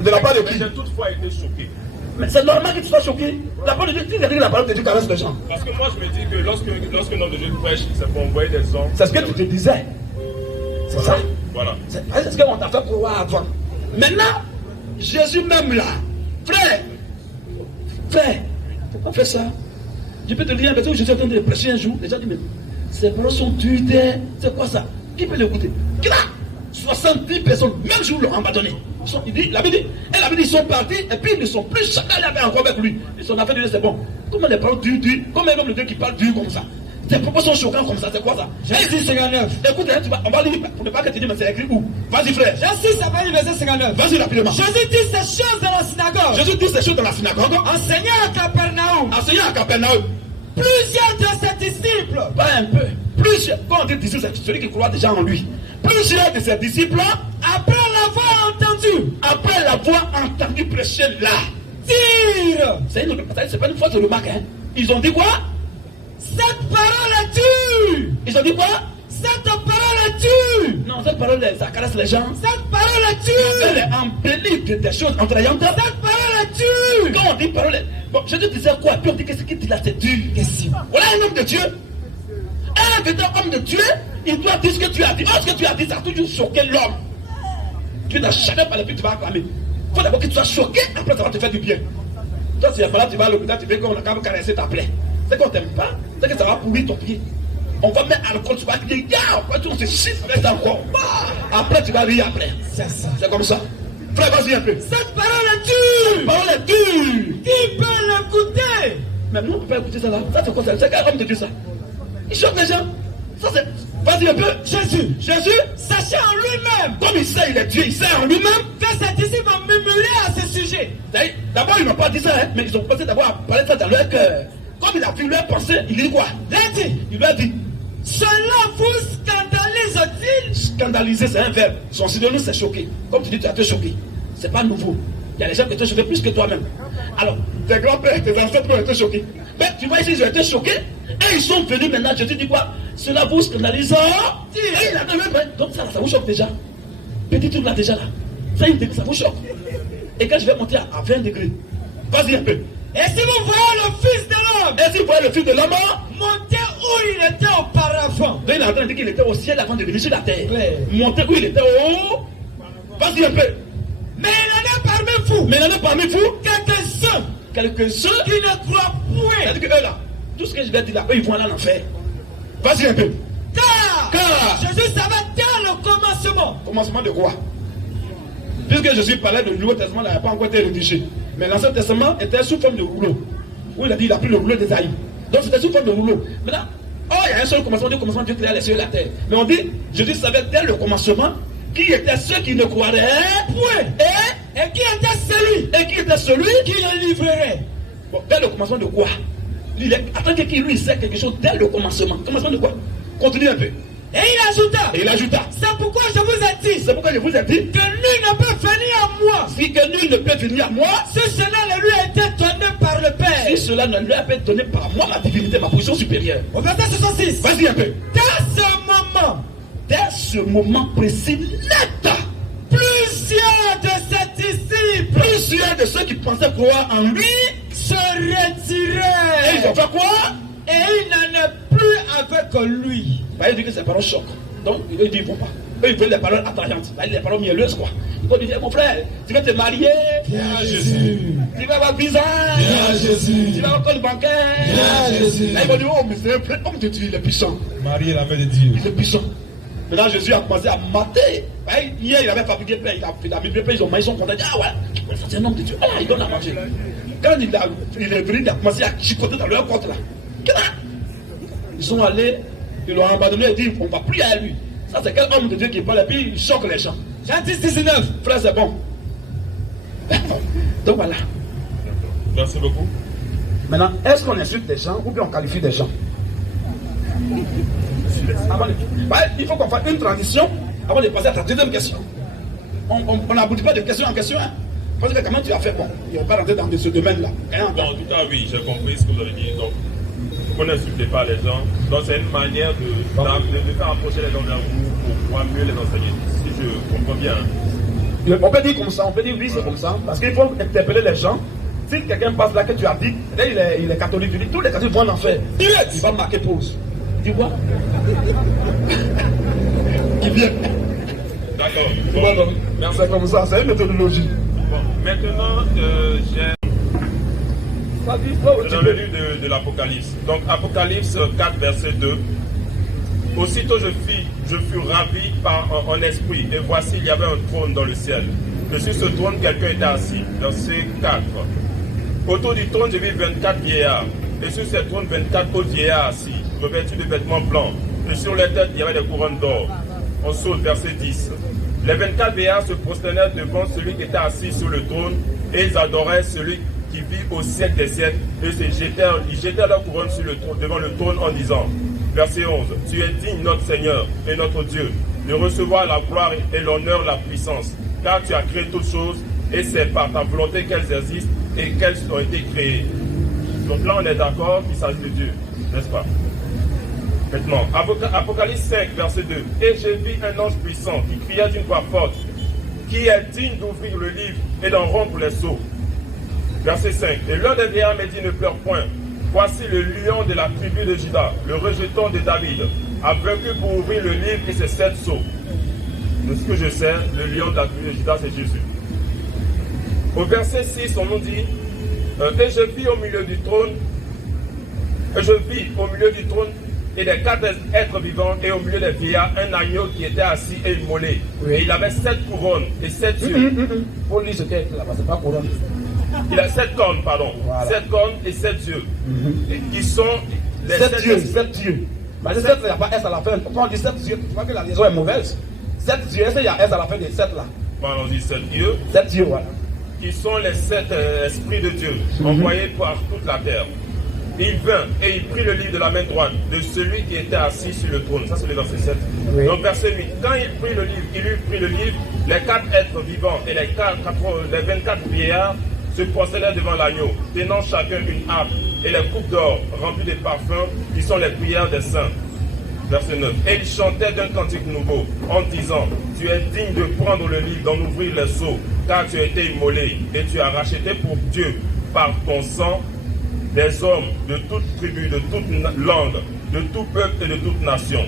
De la part de qui? J'ai toutefois été choqué. Mais c'est normal que tu sois choqué. La parole de Dieu, tu dis la parole de Dieu caresse les gens. Parce que moi, je me dis que lorsque l'homme de Dieu prêche, c'est pour envoyer des hommes. C'est ce que tu te disais. C'est ça. Voilà. C'est ce qu'on t'a fait croire avant. Maintenant, Jésus même là. Frère, faut pas faire ça. Je peux te dire un verset où Jésus est en train de prêcher un jour. Les gens disent, mais ces paroles sont tuées. C'est quoi ça? Qui peut l'écouter? Qui là? 70 personnes, même jour, l'ont abandonné. La Bible dit, ils sont partis et puis ils ne sont plus, chacun l'avait encore avec lui. Ils sont en train de dire, c'est bon. Comment les paroles dur, comment un homme de Dieu qui parle dur comme ça? Tes propos sont choquants comme ça, c'est quoi ça? Genèse 59. Écoute, on va lire pour ne pas que tu dises, mais c'est écrit où? Vas-y, frère. Genèse, ça va lire verset 59. Vas-y, rapidement. Jésus dit ces choses dans la synagogue. Jésus dit ces choses dans la synagogue. Enseignant à Capernaum. Enseignant à Capernaum. Plusieurs de ses disciples. Pas un peu. Plusieurs. Quand on dit disciple, c'est celui qui croit déjà en lui. Plusieurs de ses disciples, après l'avoir entendu prêcher là, dire. C'est pas une fausse remarque. Hein. Ils ont dit quoi? Cette parole est dure. Ils ont dit quoi? Cette parole parole tue. Non, cette parole, ça caresse les gens. Cette parole tue. Elle est embellie de des choses attrayantes. Cette parole tue. Quand on dit parole, bon, je te disais quoi? Puis on dit que ce qu'il dit là, c'est dur. Voilà un homme de Dieu. Un véritable homme de Dieu, il doit dire ce que tu as dit. Ce que tu as dit, ça a toujours choqué l'homme. Tu n'as jamais parlé, puis tu vas acclamer. Il faut d'abord que tu sois choqué, après ça va te faire du bien. Toi, si là, tu vas à l'hôpital, tu veux qu'on a quand même caressé ta plaie. C'est qu'on t'aime pas, c'est que ça va pourrir ton pied. On va mettre alcool, tu vas dire, après tu on se chiffre avec ça encore. Après, tu vas rire après. C'est comme ça. Frère, vas-y un peu. Cette parole est dure. Cette parole est dure. Qui peut l'écouter? Mais nous, on ne peut pas écouter ça là. Ça, c'est quoi ça? C'est quel homme de Dieu ça? Il choque les gens. Ça, c'est. Vas-y un peu. Jésus. Jésus, sachant en lui-même, comme il sait, il est Dieu, il sait en lui-même que ses disciples ont murmuré à ce sujet. D'abord, ils n'ont pas dit ça, hein, mais ils ont pensé d'abord à parler de ça dans leur cœur. Comme il a vu leur pensée, il dit quoi? Il lui a dit. Cela vous scandalise-t-il? Scandaliser, c'est un verbe. Son synonyme, c'est choquer. Comme tu dis, tu as été choqué. C'est pas nouveau. Il y a des gens qui t'ont choqué plus que toi-même. Alors, tes grands-pères, tes ancêtres ont été choqués. Mais tu vois ici, ils ont été choqués. Et ils sont venus maintenant. Je te dis quoi? Cela vous scandalise. Et il a même. Donc ça vous choque déjà. Petit truc là déjà là. Ça, ça vous choque. Et quand je vais monter à 20 degrés, vas-y un peu. Et si vous voyez le Fils de l'homme, et si vous voyez le Fils de l'homme, monter où il était auparavant. Donc il est en train de dire qu'il était au ciel avant de venir sur la terre. Monter où il était au. Vas-y un peu. Mais il en a parmi vous. Quelques-uns qui ne croient point. C'est-à-dire que eux là, tout ce que je vais dire là, eux ils vont aller en enfer. Vas-y un peu. Car Jésus savait dès le commencement. Commencement de quoi? Puisque Jésus parlait de Nouveau Testament, il n'avait pas encore été rédigé. Mais l'Ancien Testament était sous forme de rouleau. Où il a dit, il a pris le rouleau d'Ésaïe. Donc c'était sous forme de rouleau. Maintenant, il y a un seul commencement, Dieu créa les cieux et la terre. Mais on dit, Jésus savait dès le commencement qui étaient ceux qui ne croiraient point. Et qui était celui qui le livrerait. Bon, dès le commencement de quoi? Attends que lui sait quelque chose dès le commencement. Commencement de quoi? Continue un peu. Et il ajouta. C'est pourquoi je vous ai dit. C'est pourquoi je vous ai dit. Que nul ne peut venir à moi. Si que nul ne peut venir à moi. Si cela ne lui a été donné par le Père. Si cela ne lui a été donné par moi, ma divinité, ma position supérieure. Au verset 66. Vas-y un peu. Dès ce moment précis, net. Plusieurs de ceux qui pensaient croire en lui se retiraient. Et ils ont fait quoi? Et il n'en est plus avec lui. Il dit que ces paroles choquent. Donc, il dit qu'ils ne vont pas. Eux, ils veulent les paroles attrayantes. Les paroles mielleuses, quoi. Ils vont dire, mon frère, tu vas te marier. Viens Jésus. Tu vas avoir visa. Viens Jésus. Tu vas avoir compte bancaire. Viens Jésus. Là, ils vont dire, oh, mais c'est un vrai homme de Dieu, il est puissant. Marier la main de Dieu. Il est puissant. Maintenant, Jésus a commencé à mater. Hier, il avait fabriqué pain. Il a mis le pain, ils ont contents. Ah ouais, c'est un homme de Dieu. Ah, il donne à manger. Quand il est venu, il a commencé à chicoter dans leur côte là. Ils sont allés, ils l'ont abandonné et dit, on ne va plus à lui. Ça, c'est quel homme de Dieu qui parle et puis il choque les gens. Jean 10, 19. Frère, c'est bon. Donc voilà. Merci beaucoup. Maintenant, est-ce qu'on insulte des gens ou bien on qualifie des gens? Il faut qu'on fasse une transition avant de passer à ta deuxième question. On n'aboutit pas de question en question. Hein. Parce que comment tu as fait? Bon, il ne va pas rentrer dans ce domaine-là. En tout cas, oui, j'ai compris ce que vous avez dit. Donc, vous n'insultez pas les gens. Donc, c'est une manière de faire approcher les gens vers vous pour pouvoir mieux les enseigner. Si je comprends bien. On peut dire comme ça, on peut dire oui, c'est comme ça. Parce qu'il faut interpeller les gens. Si quelqu'un passe là que tu as dit, là, il est catholique, tu dis tous les catholiques vont en enfer. Direct, il va marquer pause. Tu vois? Qui vient? D'accord. Bon, c'est comme ça, c'est une méthodologie. Bon, maintenant, j'ai dans le livre de l'Apocalypse. Donc, Apocalypse 4, verset 2. Aussitôt je fus ravi par un esprit, et voici, il y avait un trône dans le ciel. Et sur ce trône, quelqu'un était assis. Verset 4. Autour du trône, j'ai vu 24 vieillards. Et sur ce trône, 24 autres vieillards assis, revêtus de vêtements blancs. Et sur les têtes, il y avait des couronnes d'or. On saute, verset 10. Les 24 vieillards se prosternèrent devant celui qui était assis sur le trône, et ils adoraient celui qui vit au siècle des siècles, et ils jetèrent leur couronne sur le trône, devant le trône en disant, verset 11, tu es digne, notre Seigneur et notre Dieu, de recevoir la gloire et l'honneur, la puissance, car tu as créé toutes choses, et c'est par ta volonté qu'elles existent et qu'elles ont été créées. Donc là, on est d'accord qu'il s'agit de Dieu, n'est-ce pas? Maintenant, Apocalypse 5, verset 2. Et j'ai vu un ange puissant qui cria d'une voix forte, qui est digne d'ouvrir le livre et d'en rompre les sceaux. Verset 5. Et l'un des vieillards m'a dit, ne pleure point. Voici le lion de la tribu de Juda, le rejeton de David, a vaincu pour ouvrir le livre et ses 7 sceaux. De ce que je sais, le lion de la tribu de Juda, c'est Jésus. Au verset 6, on nous dit, et je vis au milieu du trône, et des 4 êtres vivants, et au milieu des vieillards, un agneau qui était assis et immolé. Oui. Et il avait 7 couronnes et 7 yeux. Pour lui, ce qu'il y a là-bas, c'est pas couronne. Il a 7 cornes, pardon. Voilà. 7 cornes et 7 yeux. Et qui sont les 7 yeux. 7 yeux. Mais 7, il n'y a pas S à la fin. Quand on dit 7 yeux, tu vois que la liaison est mauvaise. 7 yeux, est-ce qu'il y a S à la fin des 7 là? Bon, on dit 7 yeux. 7 yeux, voilà. Qui sont les 7 esprits de Dieu, envoyés par toute la terre. Il vint et il prit le livre de la main droite de celui qui était assis sur le trône. Ça, c'est le verset 7. Oui. Donc, verset 8. Quand il prit le livre, il eut pris le livre, les 4 êtres vivants et les 24 vieillards se procédèrent devant l'agneau, tenant chacun une harpe et les coupes d'or remplies de parfums qui sont les prières des saints. Verset 9. Et il chantait d'un cantique nouveau en disant, tu es digne de prendre le livre, d'en ouvrir les sceaux, car tu as été immolé et tu as racheté pour Dieu par ton sang des hommes de toute tribu, de toute langue, de tout peuple et de toute nation.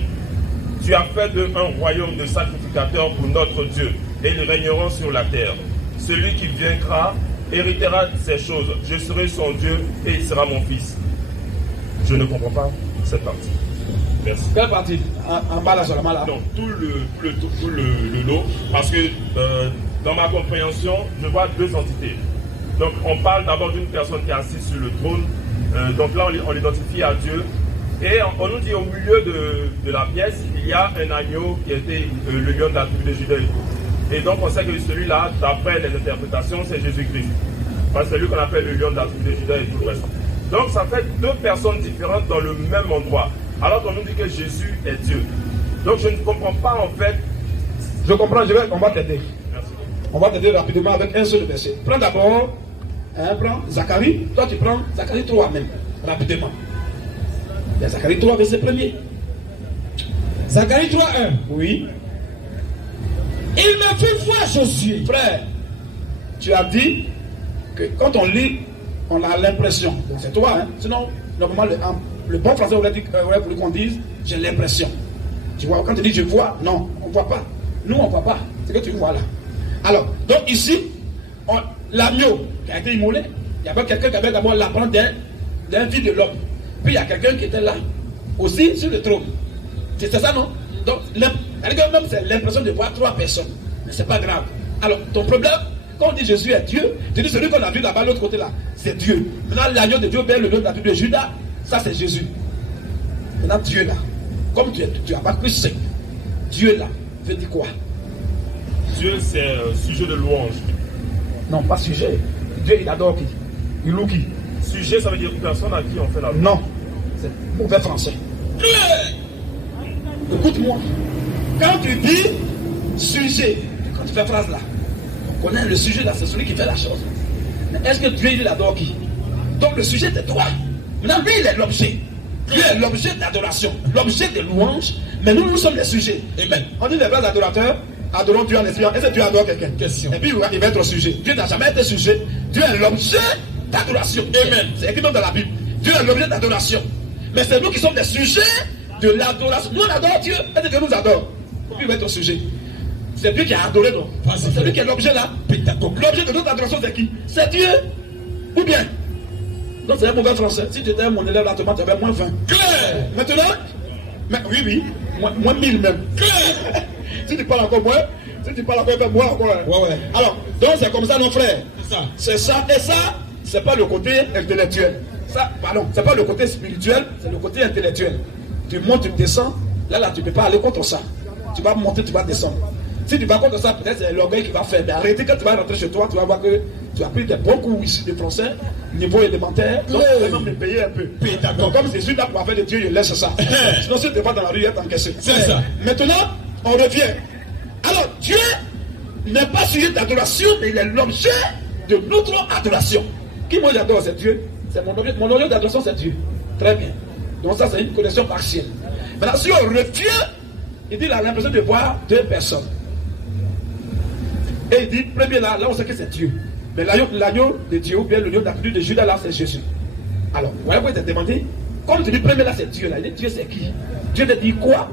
Tu as fait d'eux un royaume de sacrificateurs pour notre Dieu, et ils régneront sur la terre. Celui qui vaincra héritera ces choses. Je serai son Dieu et il sera mon fils. Je ne comprends pas cette partie. Merci. Quelle partie? En bas là seulement là? Non, tout le lot, parce que dans ma compréhension, je vois 2 entités. Donc on parle d'abord d'une personne qui est assise sur le trône. Donc là on l'identifie à Dieu. Et on nous dit au milieu de la pièce, il y a un agneau qui était le lion de la tribu de Juda. Et donc on sait que celui-là, d'après les interprétations, c'est Jésus-Christ. Parce que c'est lui qu'on appelle le lion de la tribu de Juda et tout le reste. Donc ça fait 2 personnes différentes dans le même endroit. Alors qu'on nous dit que Jésus est Dieu. Donc je ne comprends pas en fait. Je comprends, on va t'aider. Merci. On va t'aider rapidement avec un seul verset. Prends d'abord, prends Zacharie. Toi tu prends Zacharie 3 même, rapidement. Il y a Zacharie 3, verset 1er. Zacharie 3, 1. Oui. Il m'a fait voir Josué. Frère, tu as dit que quand on lit, on a l'impression. C'est toi, hein. Sinon, normalement, le bon français aurait voulu qu'on dise j'ai l'impression. Tu vois, quand tu dis je vois, non, on ne voit pas. Nous, on ne voit pas. C'est que tu vois là. Alors, donc ici, l'agneau qui a été immolé, il y avait quelqu'un qui avait d'abord l'apparence d'un fils de l'homme. Puis il y a quelqu'un qui était là, aussi sur le trône. C'est ça, non? Donc, même c'est l'impression de voir 3 personnes. Mais ce n'est pas grave. Alors, ton problème, quand on dit Jésus est Dieu, tu dis celui qu'on a vu là-bas, l'autre côté là, c'est Dieu. Maintenant, l'agneau de Dieu, le lion de la tribu de Juda, ça c'est Jésus. Maintenant, Dieu là, comme tu n'as pas cru c'est Dieu là, veut dire quoi? Dieu, c'est un sujet de louange. Non, pas sujet. Dieu, il adore qui? Il loue qui? Sujet, ça veut dire personne à qui on fait la louange. Non, c'est mauvais français. Écoute-moi. Quand tu dis sujet, quand tu fais phrase là, on connaît le sujet là, c'est celui qui fait la chose. Mais est-ce que Dieu, il adore qui? Donc le sujet, c'est toi. Maintenant, lui, il est l'objet. Dieu est l'objet d'adoration, l'objet de louange, mais nous sommes les sujets. Amen. On dit les vrais adorateurs, adorons Dieu en esprit. Est-ce que Dieu adore quelqu'un? Question. Et puis il va être sujet. Dieu n'a jamais été sujet. Dieu est l'objet d'adoration. Amen. C'est écrit dans la Bible. Dieu est l'objet d'adoration. Mais c'est nous qui sommes les sujets de l'adoration. Nous on adore Dieu, est-ce que Dieu nous adore? Puis il va être sujet. C'est Dieu qui a adoré, non? C'est lui qui est l'objet là. L'objet de notre adoration, c'est qui? C'est Dieu. Ou bien? Donc c'est un mauvais français. Si tu étais mon élève là, tu avais moins 20. Claire. Maintenant, oui, moins 1000 même. Claire. Si tu parles encore moins, moins encore. Ouais. Alors, donc c'est comme ça, nos frères. C'est ça. Et ça, c'est pas le côté intellectuel. Ça, pardon, c'est pas le côté spirituel, c'est le côté intellectuel. Tu montes, tu descends. Là, tu ne peux pas aller contre ça. Tu vas monter, tu vas descendre. Si tu vas contre ça, peut-être c'est l'orgueil qui va faire. Mais arrêtez, quand tu vas rentrer chez toi, tu vas voir que tu as pris des bons cours ici de français, niveau élémentaire, donc tu vas même me payer un peu. Donc comme c'est celui-là pour faire de Dieu, je laisse ça. Sinon, si tu vas dans la rue, il est encaissé. C'est ça. Maintenant, on revient. Alors, Dieu n'est pas sujet d'adoration, mais il est l'objet de notre adoration. Qui moi j'adore, c'est Dieu. C'est mon objet d'adoration, c'est Dieu. Très bien. Donc ça, c'est une connexion partielle. Maintenant, si on retient, il dit il a l'impression de voir deux personnes. Et il dit, premier là on sait que c'est Dieu. Mais l'agneau de Dieu, ou bien le lion d'attribut de Judas là, c'est Jésus. Alors, vous voyez, vous te demandez, comme tu dis, premier là c'est Dieu là, il dit Dieu c'est qui? Dieu te dit quoi?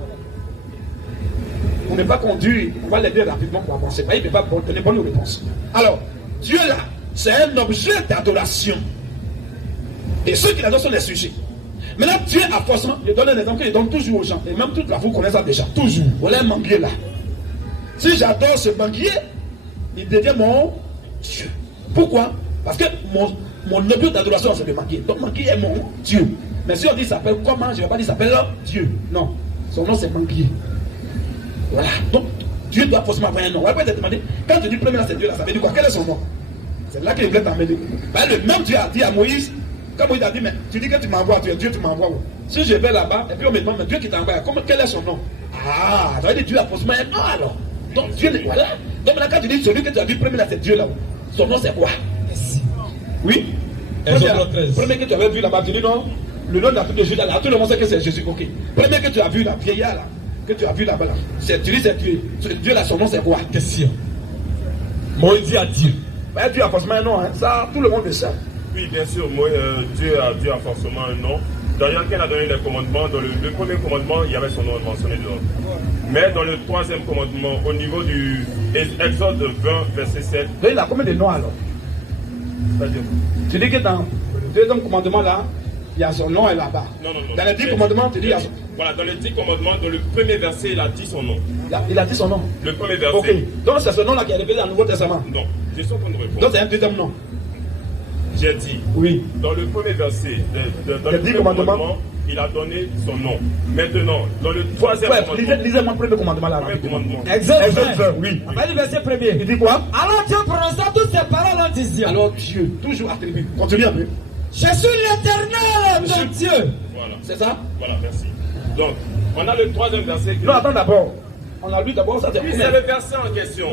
On n'est pas conduit, on va l'aider rapidement pour avancer. Il ne peut pas donner bonne réponse. Alors, Dieu là, c'est un objet d'adoration. Et ceux qui l'adorent sont les sujets. Maintenant, Dieu a forcément, il donne un exemple qu'il donne toujours aux gens. Et même toute la vous connaissez ça déjà. Toujours. Voilà un manguier là. Si j'adore ce manguier, il devient mon Dieu. Pourquoi? Parce que mon objet d'adoration, c'est le manguier. Donc, manguier est mon Dieu. Mais si on dit il s'appelle comment, je ne vais pas dire il s'appelle Dieu. Non. Son nom, c'est manguier. Voilà. Donc, Dieu doit forcément avoir un nom. On va pas te demander, quand tu dis premier là, c'est Dieu là, ça veut dire quoi? Quel est son nom? C'est là qu'il voulait t'emmener. Ben, le même Dieu a dit à Moïse, quand Moïse a dit, mais tu dis que tu m'envoies, tu es Dieu, tu m'envoies où? Si je vais là-bas, et puis on me demande, mais Dieu qui t'envoie, quel est son nom? Ah, ça veut dire Dieu a forcément un nom alors. Donc Dieu, voilà. Donc maintenant, quand tu dis celui que tu as vu premier là, c'est Dieu là. Son nom c'est quoi? Oui? Premier que tu avais vu là-bas, tu dis non, le nom de la fille de Judas là, tout le monde sait que c'est Jésus. Ok. Premier que tu as vu là, vieillard là, que tu as vu là-bas là, tu dis c'est Dieu. Dieu là, son nom c'est quoi? Question. Moïse a dit. Ben, Dieu a forcément un nom, hein. Ça, tout le monde le sait. Oui, bien sûr, Dieu a forcément un nom. D'ailleurs, quand il a donné les commandements, dans le premier commandement, il y avait son nom mentionné dedans. Mais dans le troisième commandement, au niveau du Exode 20, verset 7. Donc, il a combien de noms alors? C'est-à-dire, tu dis que dans le deuxième commandement là, il y a son nom est là-bas. Non. Dans les 10 commandements, tu dis. Voilà, dans les 10 commandements, dans le premier verset, il a dit son nom. Il a dit son nom. Le premier verset. Ok. Donc, c'est ce nom-là qui est révélé dans le Nouveau Testament. Non, je suis en train de répondre. Donc, c'est un deuxième nom. J'ai dit, oui. Dans le premier verset, dans le premier commandement, il a donné son nom. Maintenant, dans le troisième commandement. Lisez-moi le premier commandement là. Premier commandement. Exode 20, oui. On va dire verset premier. Il dit quoi? Alors Dieu prononça toutes ces paroles en disant. Alors Dieu, toujours attribué. Continue un peu. Je suis l'Éternel, ton Dieu. Voilà. C'est ça? Voilà, merci. Donc, on a le troisième verset. Non, attends d'abord. On a lu d'abord ça. C'est le verset en question.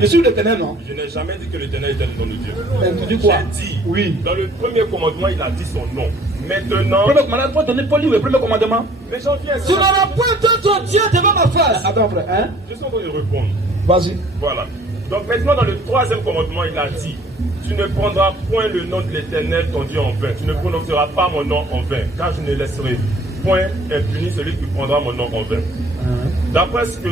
Je suis l'Éternel, non? Je n'ai jamais dit que l'Éternel était le nom de Dieu. Mais tu dis quoi? J'ai dit, oui. Dans le premier commandement, il a dit son nom. Maintenant. Premier commandement, faut lire le premier commandement. Mais j'en viens. Tu n'auras point ton Dieu devant ma face. Attends, frère, hein? Je suis en train de répondre. Vas-y. Voilà. Donc maintenant, dans le troisième commandement, il a dit, tu ne prendras point le nom de l'Éternel, ton Dieu, en vain. Tu ne prononceras pas mon nom en vain, car je ne laisserai point impuni celui qui prendra mon nom en vain. D'après ce que,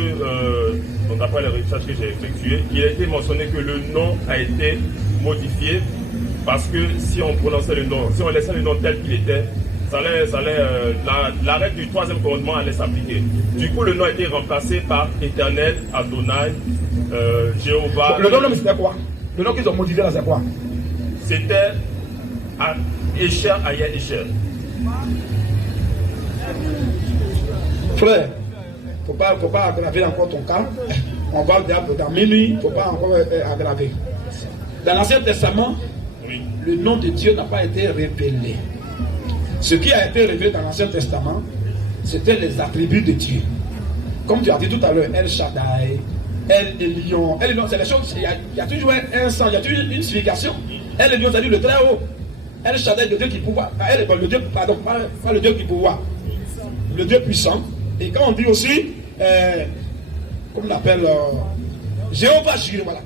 d'après les recherches que j'ai effectuées, il a été mentionné que le nom a été modifié parce que si on prononçait le nom, si on laissait le nom tel qu'il était, la règle du troisième commandement allait s'appliquer. Du coup, le nom a été remplacé par Éternel, Adonai, Jéhovah. Le nom, c'était quoi? Le nom qu'ils ont modifié là, c'est quoi? C'était Esher, Aya, Esher. Frère, faut pas aggraver encore ton cas. On va dans minuit, il ne faut pas encore aggraver. Dans l'Ancien Testament, oui. Le nom de Dieu n'a pas été révélé. Ce qui a été révélé dans l'Ancien Testament, c'était les attributs de Dieu. Comme tu as dit tout à l'heure, El Shaddai, El Elyon. El Elyon, c'est les choses, il y a toujours un sens, il y a toujours une signification. El Elyon, c'est-à-dire le très haut. El Shaddai, le Dieu qui pouvoir. Le Dieu, pardon, pas le Dieu qui pouvoir. Le Dieu puissant. Et quand on dit aussi, comme on appelle Jéhovah Jireh, voilà.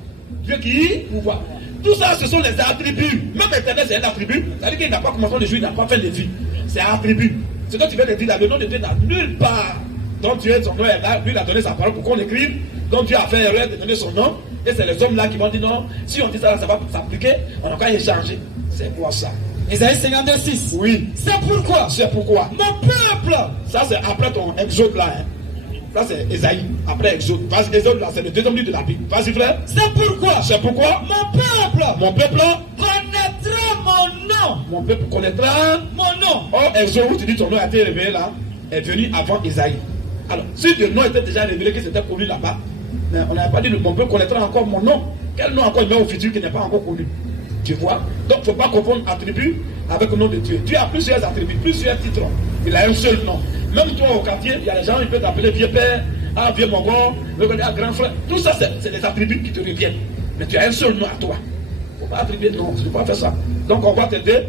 Dieu qui pouvoir. Tout ça, ce sont les attributs. Même Éternel, c'est un attribut. C'est-à-dire qu'il n'a pas commencé le jour, il n'a pas fait les vies. C'est un attribut. Ce que tu viens de dire là, le nom de Dieu n'a nulle part. Donc Dieu, son nom est là, lui il a donné sa parole pour qu'on écrive. Donc Dieu a fait erreur de donner son nom. Et c'est les hommes là qui vont dire non, si on dit ça, ça va s'appliquer, on n'a qu'à échanger. C'est quoi ça? Isaïe 52:6. Oui. C'est pourquoi. C'est pourquoi. Mon peuple. Ça c'est après ton exode là. Hein. Ça c'est Isaïe, après exode. Vas-y, exode là, c'est le deuxième livre de la Bible. Vas-y frère. C'est pourquoi. C'est pourquoi. Mon peuple. Connaîtra mon nom. Mon peuple connaîtra mon nom. Or, exode où tu dis ton nom a été révélé là, est venu avant Isaïe. Alors, si le nom était déjà révélé, que c'était connu là-bas, mais on n'avait pas dit mon peuple connaîtra encore mon nom. Quel nom encore il met au futur qui n'est pas encore connu? Tu vois? Donc, il ne faut pas confondre attribut avec le nom de Dieu. Dieu a plusieurs attributs, plusieurs titres. Il a un seul nom. Même toi au quartier, il y a des gens qui peuvent t'appeler vieux père, vieux mongol, grand frère. Tout ça, c'est des attributs qui te reviennent. Mais tu as un seul nom à toi. Il ne faut pas attribuer, non, tu ne peux pas faire ça. Donc, on va t'aider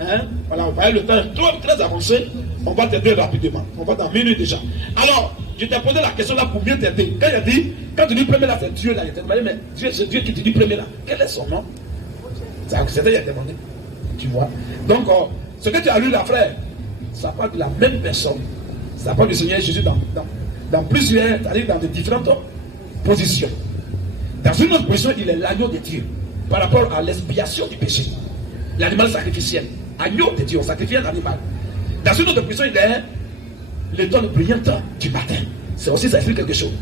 Hein? Voilà, vous voyez le temps est très avancé. On va t'aider rapidement. On va dans minutes déjà. Alors, je t'ai posé la question là pour bien t'aider. Quand il a dit, quand tu dis premier là, c'est Dieu là. Il t'a demandé, mais Dieu, c'est Dieu qui te dit premier là. Quel est son nom? C'était il a demandé. Tu vois. Donc, ce que tu as lu là, frère, ça parle de la même personne. Ça parle du Seigneur Jésus dans plusieurs, c'est-à-dire dans de différentes positions. Dans une autre position, il est l'agneau de Dieu par rapport à l'expiation du péché. L'animal sacrificiel. Agneau de Dieu, on sacrifie un animal. Dans une autre position, il est l'étoile brillante du matin. C'est aussi, ça explique quelque chose.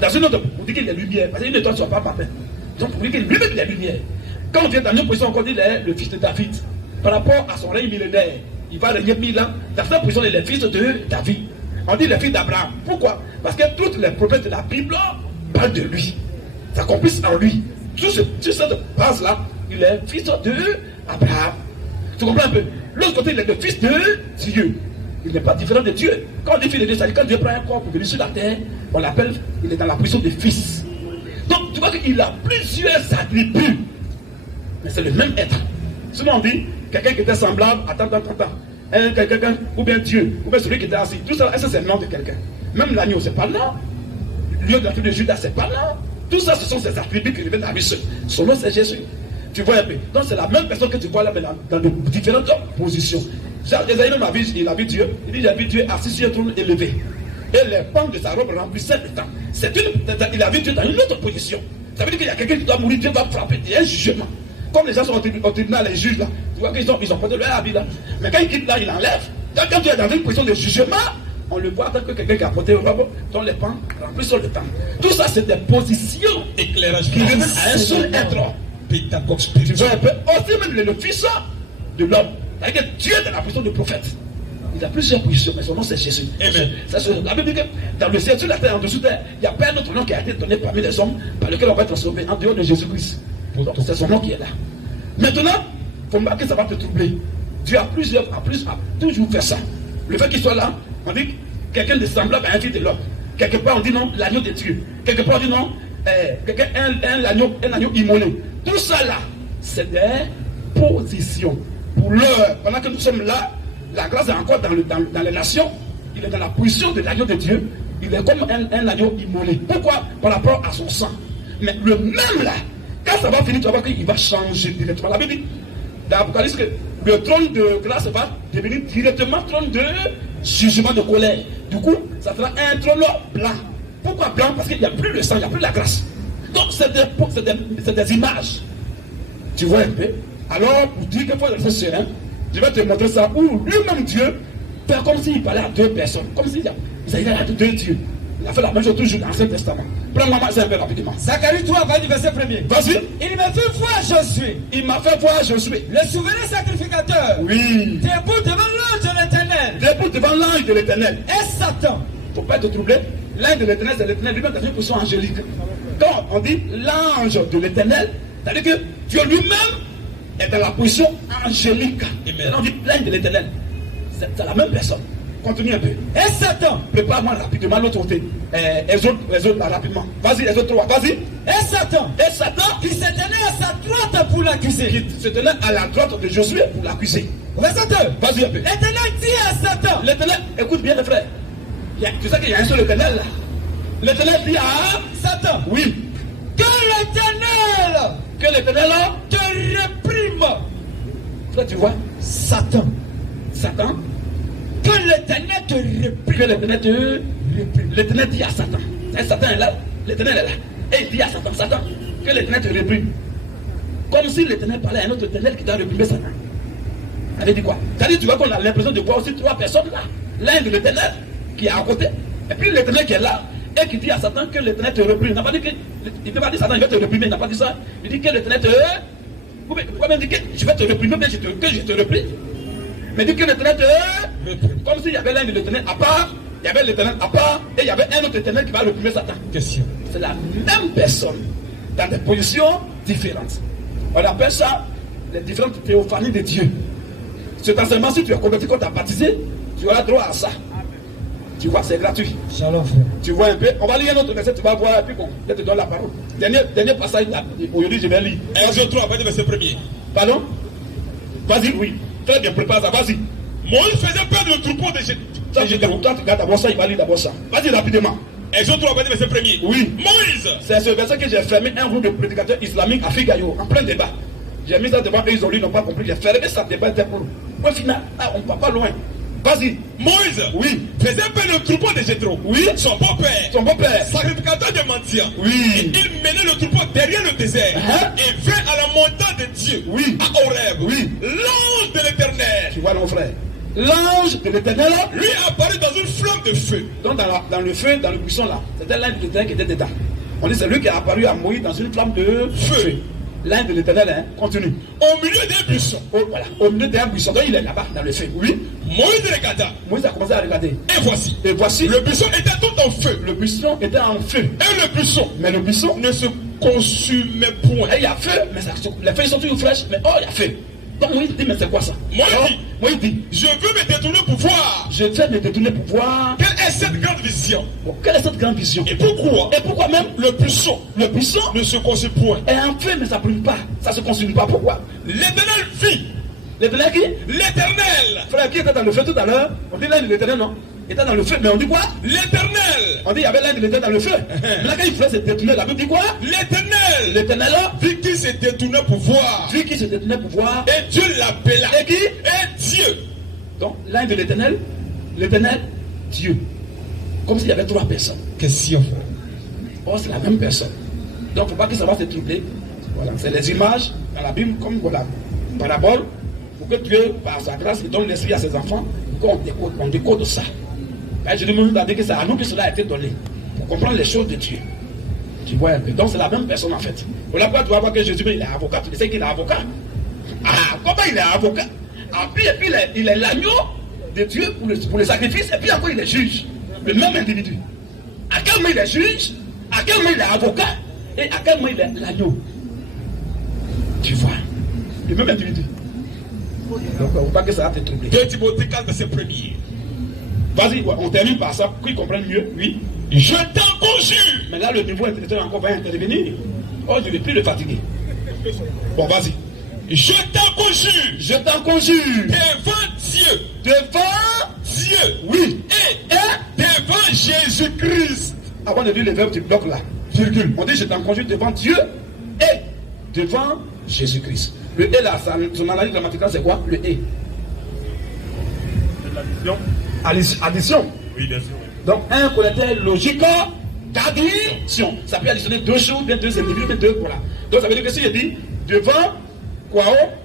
Dans une autre, on dit qu'il est lumière, parce qu'une étoile ne soit pas matin. Donc, on dit qu'il est lumière. Quand on vient dans une position, on dit qu'il est le fils de David. Par rapport à son règne millénaire, il va régner 1000 ans. Dans cette position, il est le fils de David. On dit le fils d'Abraham. Pourquoi? Parce que toutes les prophètes de la Bible parlent de lui. Ça s'accomplisse en lui. Sur cette base-là, il est fils d'Abraham. Tu comprends un peu? L'autre côté, il est le fils de Dieu. Il n'est pas différent de Dieu. Quand on dit fils de Dieu, ça dit quand Dieu prend un corps pour venir sur la terre, on l'appelle, il est dans la position de fils. Donc, tu vois qu'il a plusieurs attributs. Mais c'est le même être. Souvent on dit, quelqu'un qui était semblable, attends. Quelqu'un, ou bien Dieu, ou bien celui qui était assis. Tout ça, est-ce que c'est le nom de quelqu'un? Même l'agneau, c'est pas là. Le lion de la tribu de Judas, c'est pas là. Tout ça, ce sont ses attributs qui reviennent à lui seul. Son nom, c'est Jésus. Tu vois un peu. Donc, c'est la même personne que tu vois là, mais dans de différentes positions. Jésaïe même a vu Dieu. Il dit, j'ai vu Dieu assis sur un trône élevé. Et les pans de sa robe remplissaient le temps. Il a vu Dieu dans une autre position. Ça veut dire qu'il y a quelqu'un qui doit mourir, Dieu va frapper. Il y a un jugement. Comme les gens sont au tribunal, les juges là, tu vois qu'ils ont porté leur habit là. Mais quand ils quittent là, ils enlèvent. Quand tu es dans une position de jugement, on le voit en tant que quelqu'un qui a porté une robe dont les pans remplissent sur le temps. Tout ça, c'est des positions éclairage qui reviennent à un seul être. Pédagogue Tu vois spirituel. un peu. Aussi même le fils de l'homme. C'est-à-dire que Dieu est dans la position de prophète. Il a plusieurs positions, mais son nom c'est Jésus. Amen. La Bible dit que dans le ciel, sur la terre, en dessous de terre, il n'y a pas un autre nom qui a été donné parmi les hommes par lequel on va être sauvé en dehors de Jésus-Christ. Donc c'est son nom qui est là. Maintenant, il faut remarquer que ça va te troubler. Dieu a toujours fait ça. Le fait qu'il soit là, on dit quelqu'un de semblable à un fils de l'homme. Quelque part on dit non, l'agneau de Dieu. Quelque part on dit non, un agneau immolé. Tout ça là, c'est des positions. Pour l'heure, pendant que nous sommes là, la grâce est encore dans les nations. Il est dans la position de l'agneau de Dieu. Il est comme un agneau immolé. Pourquoi? Par rapport à son sang. Mais le même là, quand ça va finir, tu vas voir qu'il va changer directement. La Bible dit, dans l'Apocalypse, que le trône de grâce va devenir directement trône de jugement, de colère. Du coup, ça sera un trône blanc. Pourquoi blanc? Parce qu'il n'y a plus le sang, il n'y a plus la grâce. Donc, c'est des images. Tu vois un peu? Alors, pour dire qu'il faut rester serein, je vais te montrer ça où lui-même Dieu fait comme s'il parlait à deux personnes. Comme s'il y a deux dieux. Il a fait la même chose toujours dans l'Ancien Testament. Prends-moi ça un peu rapidement. Zacharie 3, verset 1er. Vas-y. Il m'a fait voir Josué. Il m'a fait voir Josué. Le souverain sacrificateur. Oui. Debout devant l'ange de l'Éternel. Debout devant l'ange de l'Éternel. Et Satan. Il ne faut pas être troublé. L'ange de l'Éternel, c'est l'Éternel lui-même dans une position angélique. Quand on dit l'ange de l'Éternel, c'est-à-dire que Dieu lui-même est dans la position angélique. Et on dit l'ange de l'Éternel. C'est la même personne. Continue un peu. Et Satan. Prépare-moi rapidement l'autre côté. Exode là rapidement. Vas-y, Exode 3, vas-y. Et Satan. Et Satan. Qui se tenait à sa droite pour l'accuser. Qui se tenait à la droite de Josué pour l'accuser. Verset 2. Vas-y un peu. L'Éternel dit à Satan. L'Éternel, écoute bien les frères. Tu sais qu'il y a un seul Éternel là. L'Éternel dit à Satan. Oui. Que l'Éternel là te réprime. Là tu vois. Satan. Que l'Éternel te réprime. Que l'Éternel te réprime. L'Éternel dit à Satan. Et Satan est là. L'Éternel est là. Et il dit à Satan, que l'Éternel te réprime. Comme si l'Éternel parlait à un autre Éternel qui t'a réprimé Satan. Ça veut dire quoi? Ça veut dire, tu vois qu'on a l'impression de voir aussi trois personnes là. L'un de l'Éternel qui est à côté. Et puis l'Éternel qui est là. Et qui dit à Satan que l'Éternel te réprime. Il n'a pas dit que. Il n'a pas dit Satan, il va te réprimer. Il n'a pas dit ça. Il dit que l'Éternel te. Pourquoi même dire que je vais te réprimer, mais que je te réprime. Mais dit que l'Éternel te. Comme s'il y avait l'un de l'Éternel à part, il y avait l'Éternel à part, et il y avait un autre Éternel qui va réprimer Satan. Question. C'est la même personne, dans des positions différentes. On appelle ça les différentes théophanies de Dieu. C'est enseignement, si tu es converti, quand tu as baptisé, tu auras droit à ça. Tu vois, c'est gratuit. Shalom, frère. Tu vois un peu. On va lire un autre verset, tu vas voir, et puis bon, je te donne la parole. Dernier passage là. Aujourd'hui, je vais lire. Exode 3, verset 1er. Pardon? Vas-y, oui. Très bien, prépare ça, vas-y. Moïse faisait perdre le troupeau de Jétro. Ça, je regarde d'abord ça, il va lire d'abord ça. Vas-y rapidement. Exode 3, verset 1er. Oui. Moïse. C'est ce verset que j'ai fermé un groupe de prédicateurs islamiques à Figayo, en plein débat. J'ai mis ça devant eux, ils ont lu, ils n'ont pas compris. J'ai fermé ça, débat était pour. Point final, ah, on ne va pas loin. Vas-y. Moïse. Oui. Faisait perdre le troupeau de Jétro. Oui. Son beau-père. Son beau-père. Sacrificateur de mendiants. Oui. Et il menait le troupeau derrière le désert. Et vint à la montagne de Dieu. Oui. À Horeb. Oui. L'ange de l'Éternel. Tu vois mon frère. L'ange de l'Éternel lui est apparu dans une flamme de feu. Donc dans le feu, dans le buisson là, c'était l'ange de l'Éternel qui était dedans. On dit c'est lui qui est apparu à Moïse dans une flamme de feu. L'ange de l'Éternel, hein, continue. Au milieu d'un buisson. Voilà, au milieu d'un buisson. Donc il est là-bas dans le feu. Oui. Moïse regarda. Moïse a commencé à regarder. Et voici. Le buisson était tout en feu. Le buisson était en feu. Et le buisson. Mais le buisson ne se consumait point. Et il y a feu, mais ça, les feuilles sont toujours fraîches, mais oh, il y a feu. Donc Moïse dit, mais c'est quoi ça? Moïse dit, je veux me détourner pour voir. Je veux me détourner pour voir. Quelle est cette grande vision? Bon, quelle est cette grande vision? Et pourquoi? Et pourquoi même le buisson ne se consume point? Et en feu, mais ça ne brûle pas. Ça ne se consume pas. Pourquoi? L'Éternel vit. L'éternel qui? L'éternel. Frère, qui était dans le feu tout à l'heure? On dit l'un de l'éternel, non? Il était dans le feu, mais on dit quoi? L'éternel. On dit il y avait l'un de l'éternel dans le feu. Mais là, quand il faisait se détourner, la Bible dit quoi? L'éternel. L'éternel vit qui se détournait pour voir. Vit qui se détournait pour voir. Et Dieu l'appela. Et qui? Et Dieu. Donc, l'un de l'éternel, Dieu. Comme s'il y avait trois personnes. Question. Oh, c'est la même personne. Donc, il ne faut pas que ça va se troubler. Voilà, c'est les images dans la Bible, comme voilà, parabole. Pour que Dieu, par sa grâce, il donne l'esprit à ses enfants, qu'on décode ça. Et je demande à dire que c'est à nous que cela a été donné, pour comprendre les choses de Dieu. Tu vois un peu. Donc c'est la même personne en fait. Voilà pourquoi tu vas voir que Jésus, il est avocat. Tu sais qu'il est avocat. Ah, comment il est avocat? Ah, puis, et puis il est l'agneau de Dieu pour le sacrifice, et puis encore il est juge. Le même individu. À quel moment il est juge? À quel moment il est avocat? Et à quel moment il est l'agneau? Tu vois, le même individu. Donc, il ne faut pas que ça va te troubler. 2 Timothée 4, verset 1er. Vas-y, on termine par ça, pour qu'ils comprennent mieux. Oui. Je t'en conjure. Mais là, le niveau intellectuel encore va intervenir. Oh, je ne vais plus le fatiguer. Bon, vas-y. Je t'en conjure. Je t'en conjure. Devant Dieu. Devant Dieu. Oui. Et devant Jésus-Christ. Avant de dire le verbe du bloc là, virgule. On dit je t'en conjure devant Dieu et devant Jésus-Christ. Le et là, son analyse grammaticale, c'est quoi? Le et. L'addition. Addition. Oui, bien sûr. Donc, un connecteur logique d'addition. Ça peut additionner deux choses, bien deux individus, bien deux. Voilà. Donc, ça veut dire que si je dis devant quoi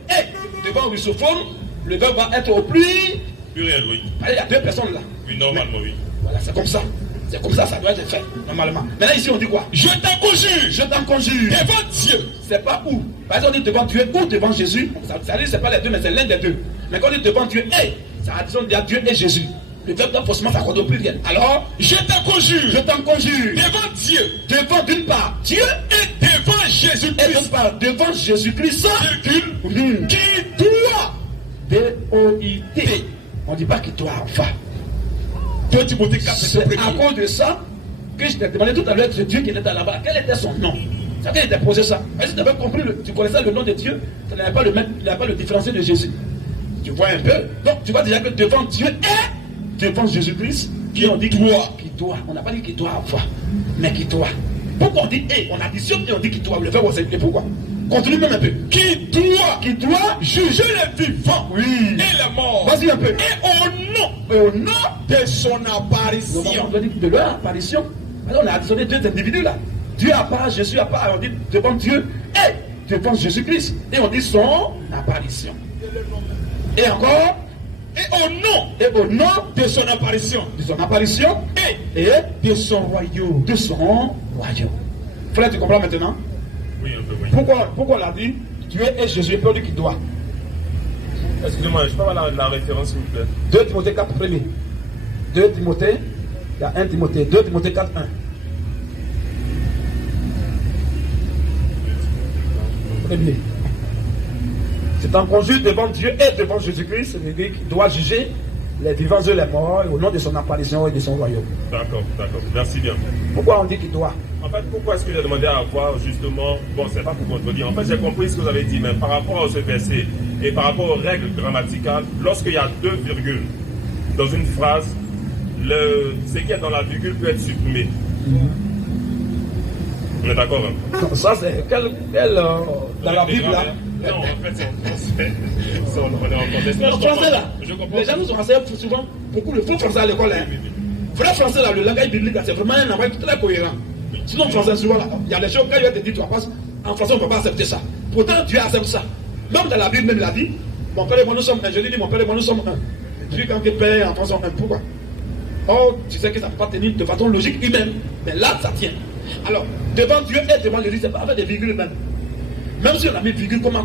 et devant rusophone, le verbe va être au pluriel, oui. Il y a deux personnes là. Oui, normalement, oui. Voilà, c'est comme ça. C'est comme ça doit être fait, normalement. Mais là, ici, on dit quoi? Je t'en conjure. Je t'en conjure. Devant Dieu. C'est pas où. Par exemple, on dit devant Dieu ou devant Jésus. Ça veut dire c'est pas les deux, mais c'est l'un des deux. Mais quand on dit devant Dieu et, ça additionne Dieu et Jésus. Le verbe doit forcément s'accorder au pluriel. Alors, je t'en conjure. Je t'en conjure. Devant Dieu. Devant d'une part Dieu et devant Jésus-Christ. Et d'autre part devant Jésus-Christ. Qui doit. D-O-I-T. On ne dit pas qu'il doit enfin. 2 Timothée 4, c'est à cause de ça que je t'ai demandé tout à l'heure de Dieu qui était là-bas. Quel était son nom? Ça veut dire qu'il t'a posé ça. Mais si tu avais compris, tu connaissais le nom de Dieu, tu n'avais pas le différencier de Jésus. Tu vois un peu? Donc tu vois déjà que devant Dieu et devant Jésus-Christ, qui on dit qui doit. On n'a pas dit qu'il doit avoir, mais qui doit. Pourquoi on dit et? On additionne et on dit qu'il doit. Le verbe c'est pourquoi? Continue même un peu. Qui doit juger les vivants et les morts. Vas-y un peu. Et au nom de son apparition. On dit de leur apparition. Alors on a additionné deux individus là. Dieu à part, Jésus à part. On dit devant Dieu et devant Jésus-Christ. Et on dit son apparition. Et encore. Et au nom de son apparition. De son apparition. Et de son royaume. De son royaume. Frère, tu comprends maintenant? Oui, un peu, oui. Pourquoi on l'a dit? Dieu et Jésus, et puis on dit qu'il doit. Excusez-moi, je peux avoir la référence s'il vous plaît. 2 Timothée 4, premier. 2 Timothée, il y a 1 Timothée, 2 Timothée 4, 1. Premier. C'est en conjure devant Dieu et devant Jésus-Christ, c'est-à-dire qu'il doit juger les vivants et les morts, au nom de son apparition et de son royaume. D'accord, d'accord. Merci bien. Pourquoi on dit qu'il doit? En fait, pourquoi est-ce que j'ai demandé à voir justement, bon, c'est pas pour contredire, en fait, j'ai compris ce que vous avez dit, mais par rapport à ce verset et par rapport aux règles grammaticales, lorsqu'il y a 2 virgules dans une phrase, ce qui est dans la virgule peut être supprimé. On est d'accord, hein? Ça, c'est dans la Bible, là. Non, en fait, c'est en français. On est en contexte. Mais en français, là, je comprends. les gens nous enseignent souvent beaucoup le faux français à l'école. Hein. Vrai français, là, le langage biblique, là, c'est vraiment un langage très cohérent. Sinon, en français, souvent, là, il y a des choses, quand il va te dire, tu vas pas, en français, on ne peut pas accepter ça. Pourtant, Dieu accepte ça. Même dans la Bible, même, il a dit, mon père et moi, nous sommes un. Je lui dis, mon père et moi, nous sommes un. Dieu, quand il père et enfant sont un, pourquoi? Oh, tu sais que ça ne peut pas tenir de façon logique humaine. Mais là, ça tient. Alors, devant Dieu et devant l'Église, c'est pas avec des virgules même. Même si on a mis virgule, comment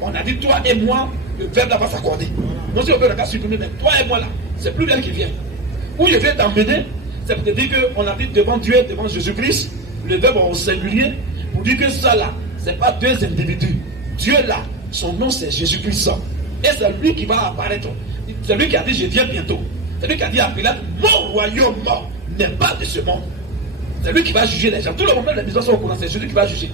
on a dit toi et moi, le verbe là va s'accorder. Non, si on veut le cas supprimer, mais toi et moi là, c'est plus elle qui vient. Où je viens t'emmener, c'est pour te dire qu'on a dit devant Dieu et devant Jésus-Christ, le verbe au singulier, pour dire que ça là, c'est pas 2 individus. Dieu là, son nom c'est Jésus-Christ. Et c'est lui qui va apparaître. C'est lui qui a dit je viens bientôt. C'est lui qui a dit à Pilate, mon royaume n'est pas de ce monde. C'est lui qui va juger les gens. Tout le monde, les maisons sont au courant, c'est Jésus qui va juger.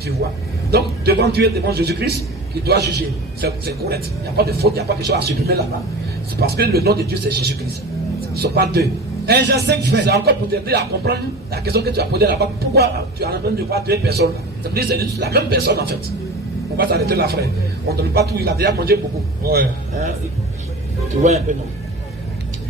Tu vois. Donc, devant Dieu et devant Jésus-Christ, il doit juger. C'est correct. Il n'y a pas de faute, il n'y a pas quelque chose à supprimer là-bas. C'est parce que le nom de Dieu, c'est Jésus-Christ. Ce ne sont pas 2. C'est encore pour t'aider à comprendre la question que tu as posée là-bas. Pourquoi tu as en train de voir 2 personnes là? Ça veut dire que c'est la même personne en fait. On va s'arrêter là, frère. On ne donne pas tout, il a déjà mangé beaucoup. Ouais. Hein? Tu vois un peu, non?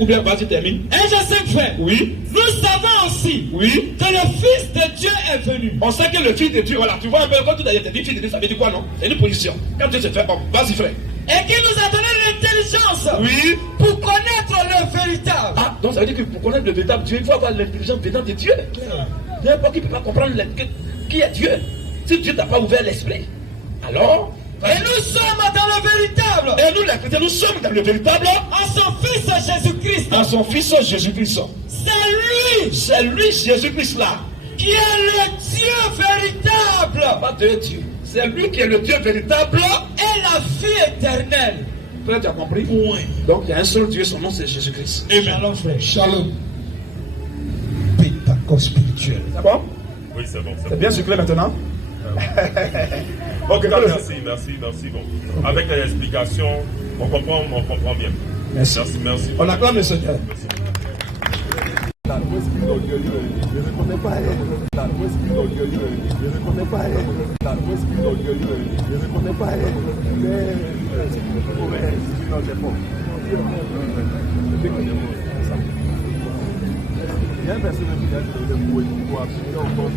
Ou bien, vas-y, termine. Et je sais, frère. Oui. Nous savons aussi Oui. que le Fils de Dieu est venu. On sait que le Fils de Dieu, voilà, tu vois un peu, quand tu as dit Fils de Dieu, ça veut dire quoi, non? C'est une position. Quand Dieu se fait homme, vas-y, frère. Et qui nous a donné l'intelligence Oui. pour connaître le véritable. Ah, donc ça veut dire que pour connaître le véritable Dieu, il faut avoir l'intelligence venant de Dieu. N'importe qui ne peut pas comprendre qui est Dieu. Si Dieu t'a pas ouvert l'esprit, alors. Et nous sommes dans le véritable. Et nous, les chrétiens, nous sommes dans le véritable. En son Fils Jésus-Christ. En son Fils Jésus-Christ. C'est lui, Jésus-Christ là. Qui est le Dieu véritable. Pas de Dieu. C'est lui qui est le Dieu véritable. Et la vie éternelle. Frère, tu as compris? Oui. Donc il y a un seul Dieu, son nom c'est Jésus-Christ. Amen. Shalom, frère. Shalom. Pétaco spirituel. C'est bon? Oui, c'est bon. C'est bien sucré maintenant? Ok, merci. Bon. Avec les explications, on comprend bien. Merci. Merci. On acclame le Seigneur. Merci. Il y a un verset de pour appuyer encore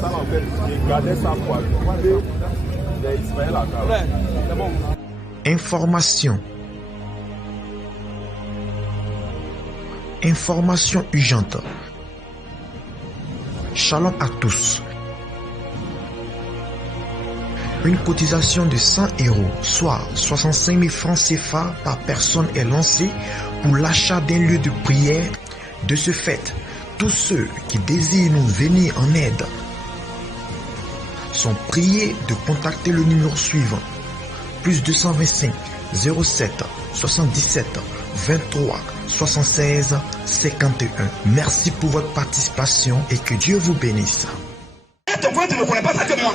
ça en fait, il gardait sa foi. Israël à Information urgente. Shalom à tous. Une cotisation de 100 €, soit 65 000 francs CFA par personne est lancée pour l'achat d'un lieu de prière. De ce fait, tous ceux qui désirent nous venir en aide sont priés de contacter le numéro suivant: plus 225 07 77 23 76 51. Merci pour votre participation et que Dieu vous bénisse. Tu ne connais pas ça que moi.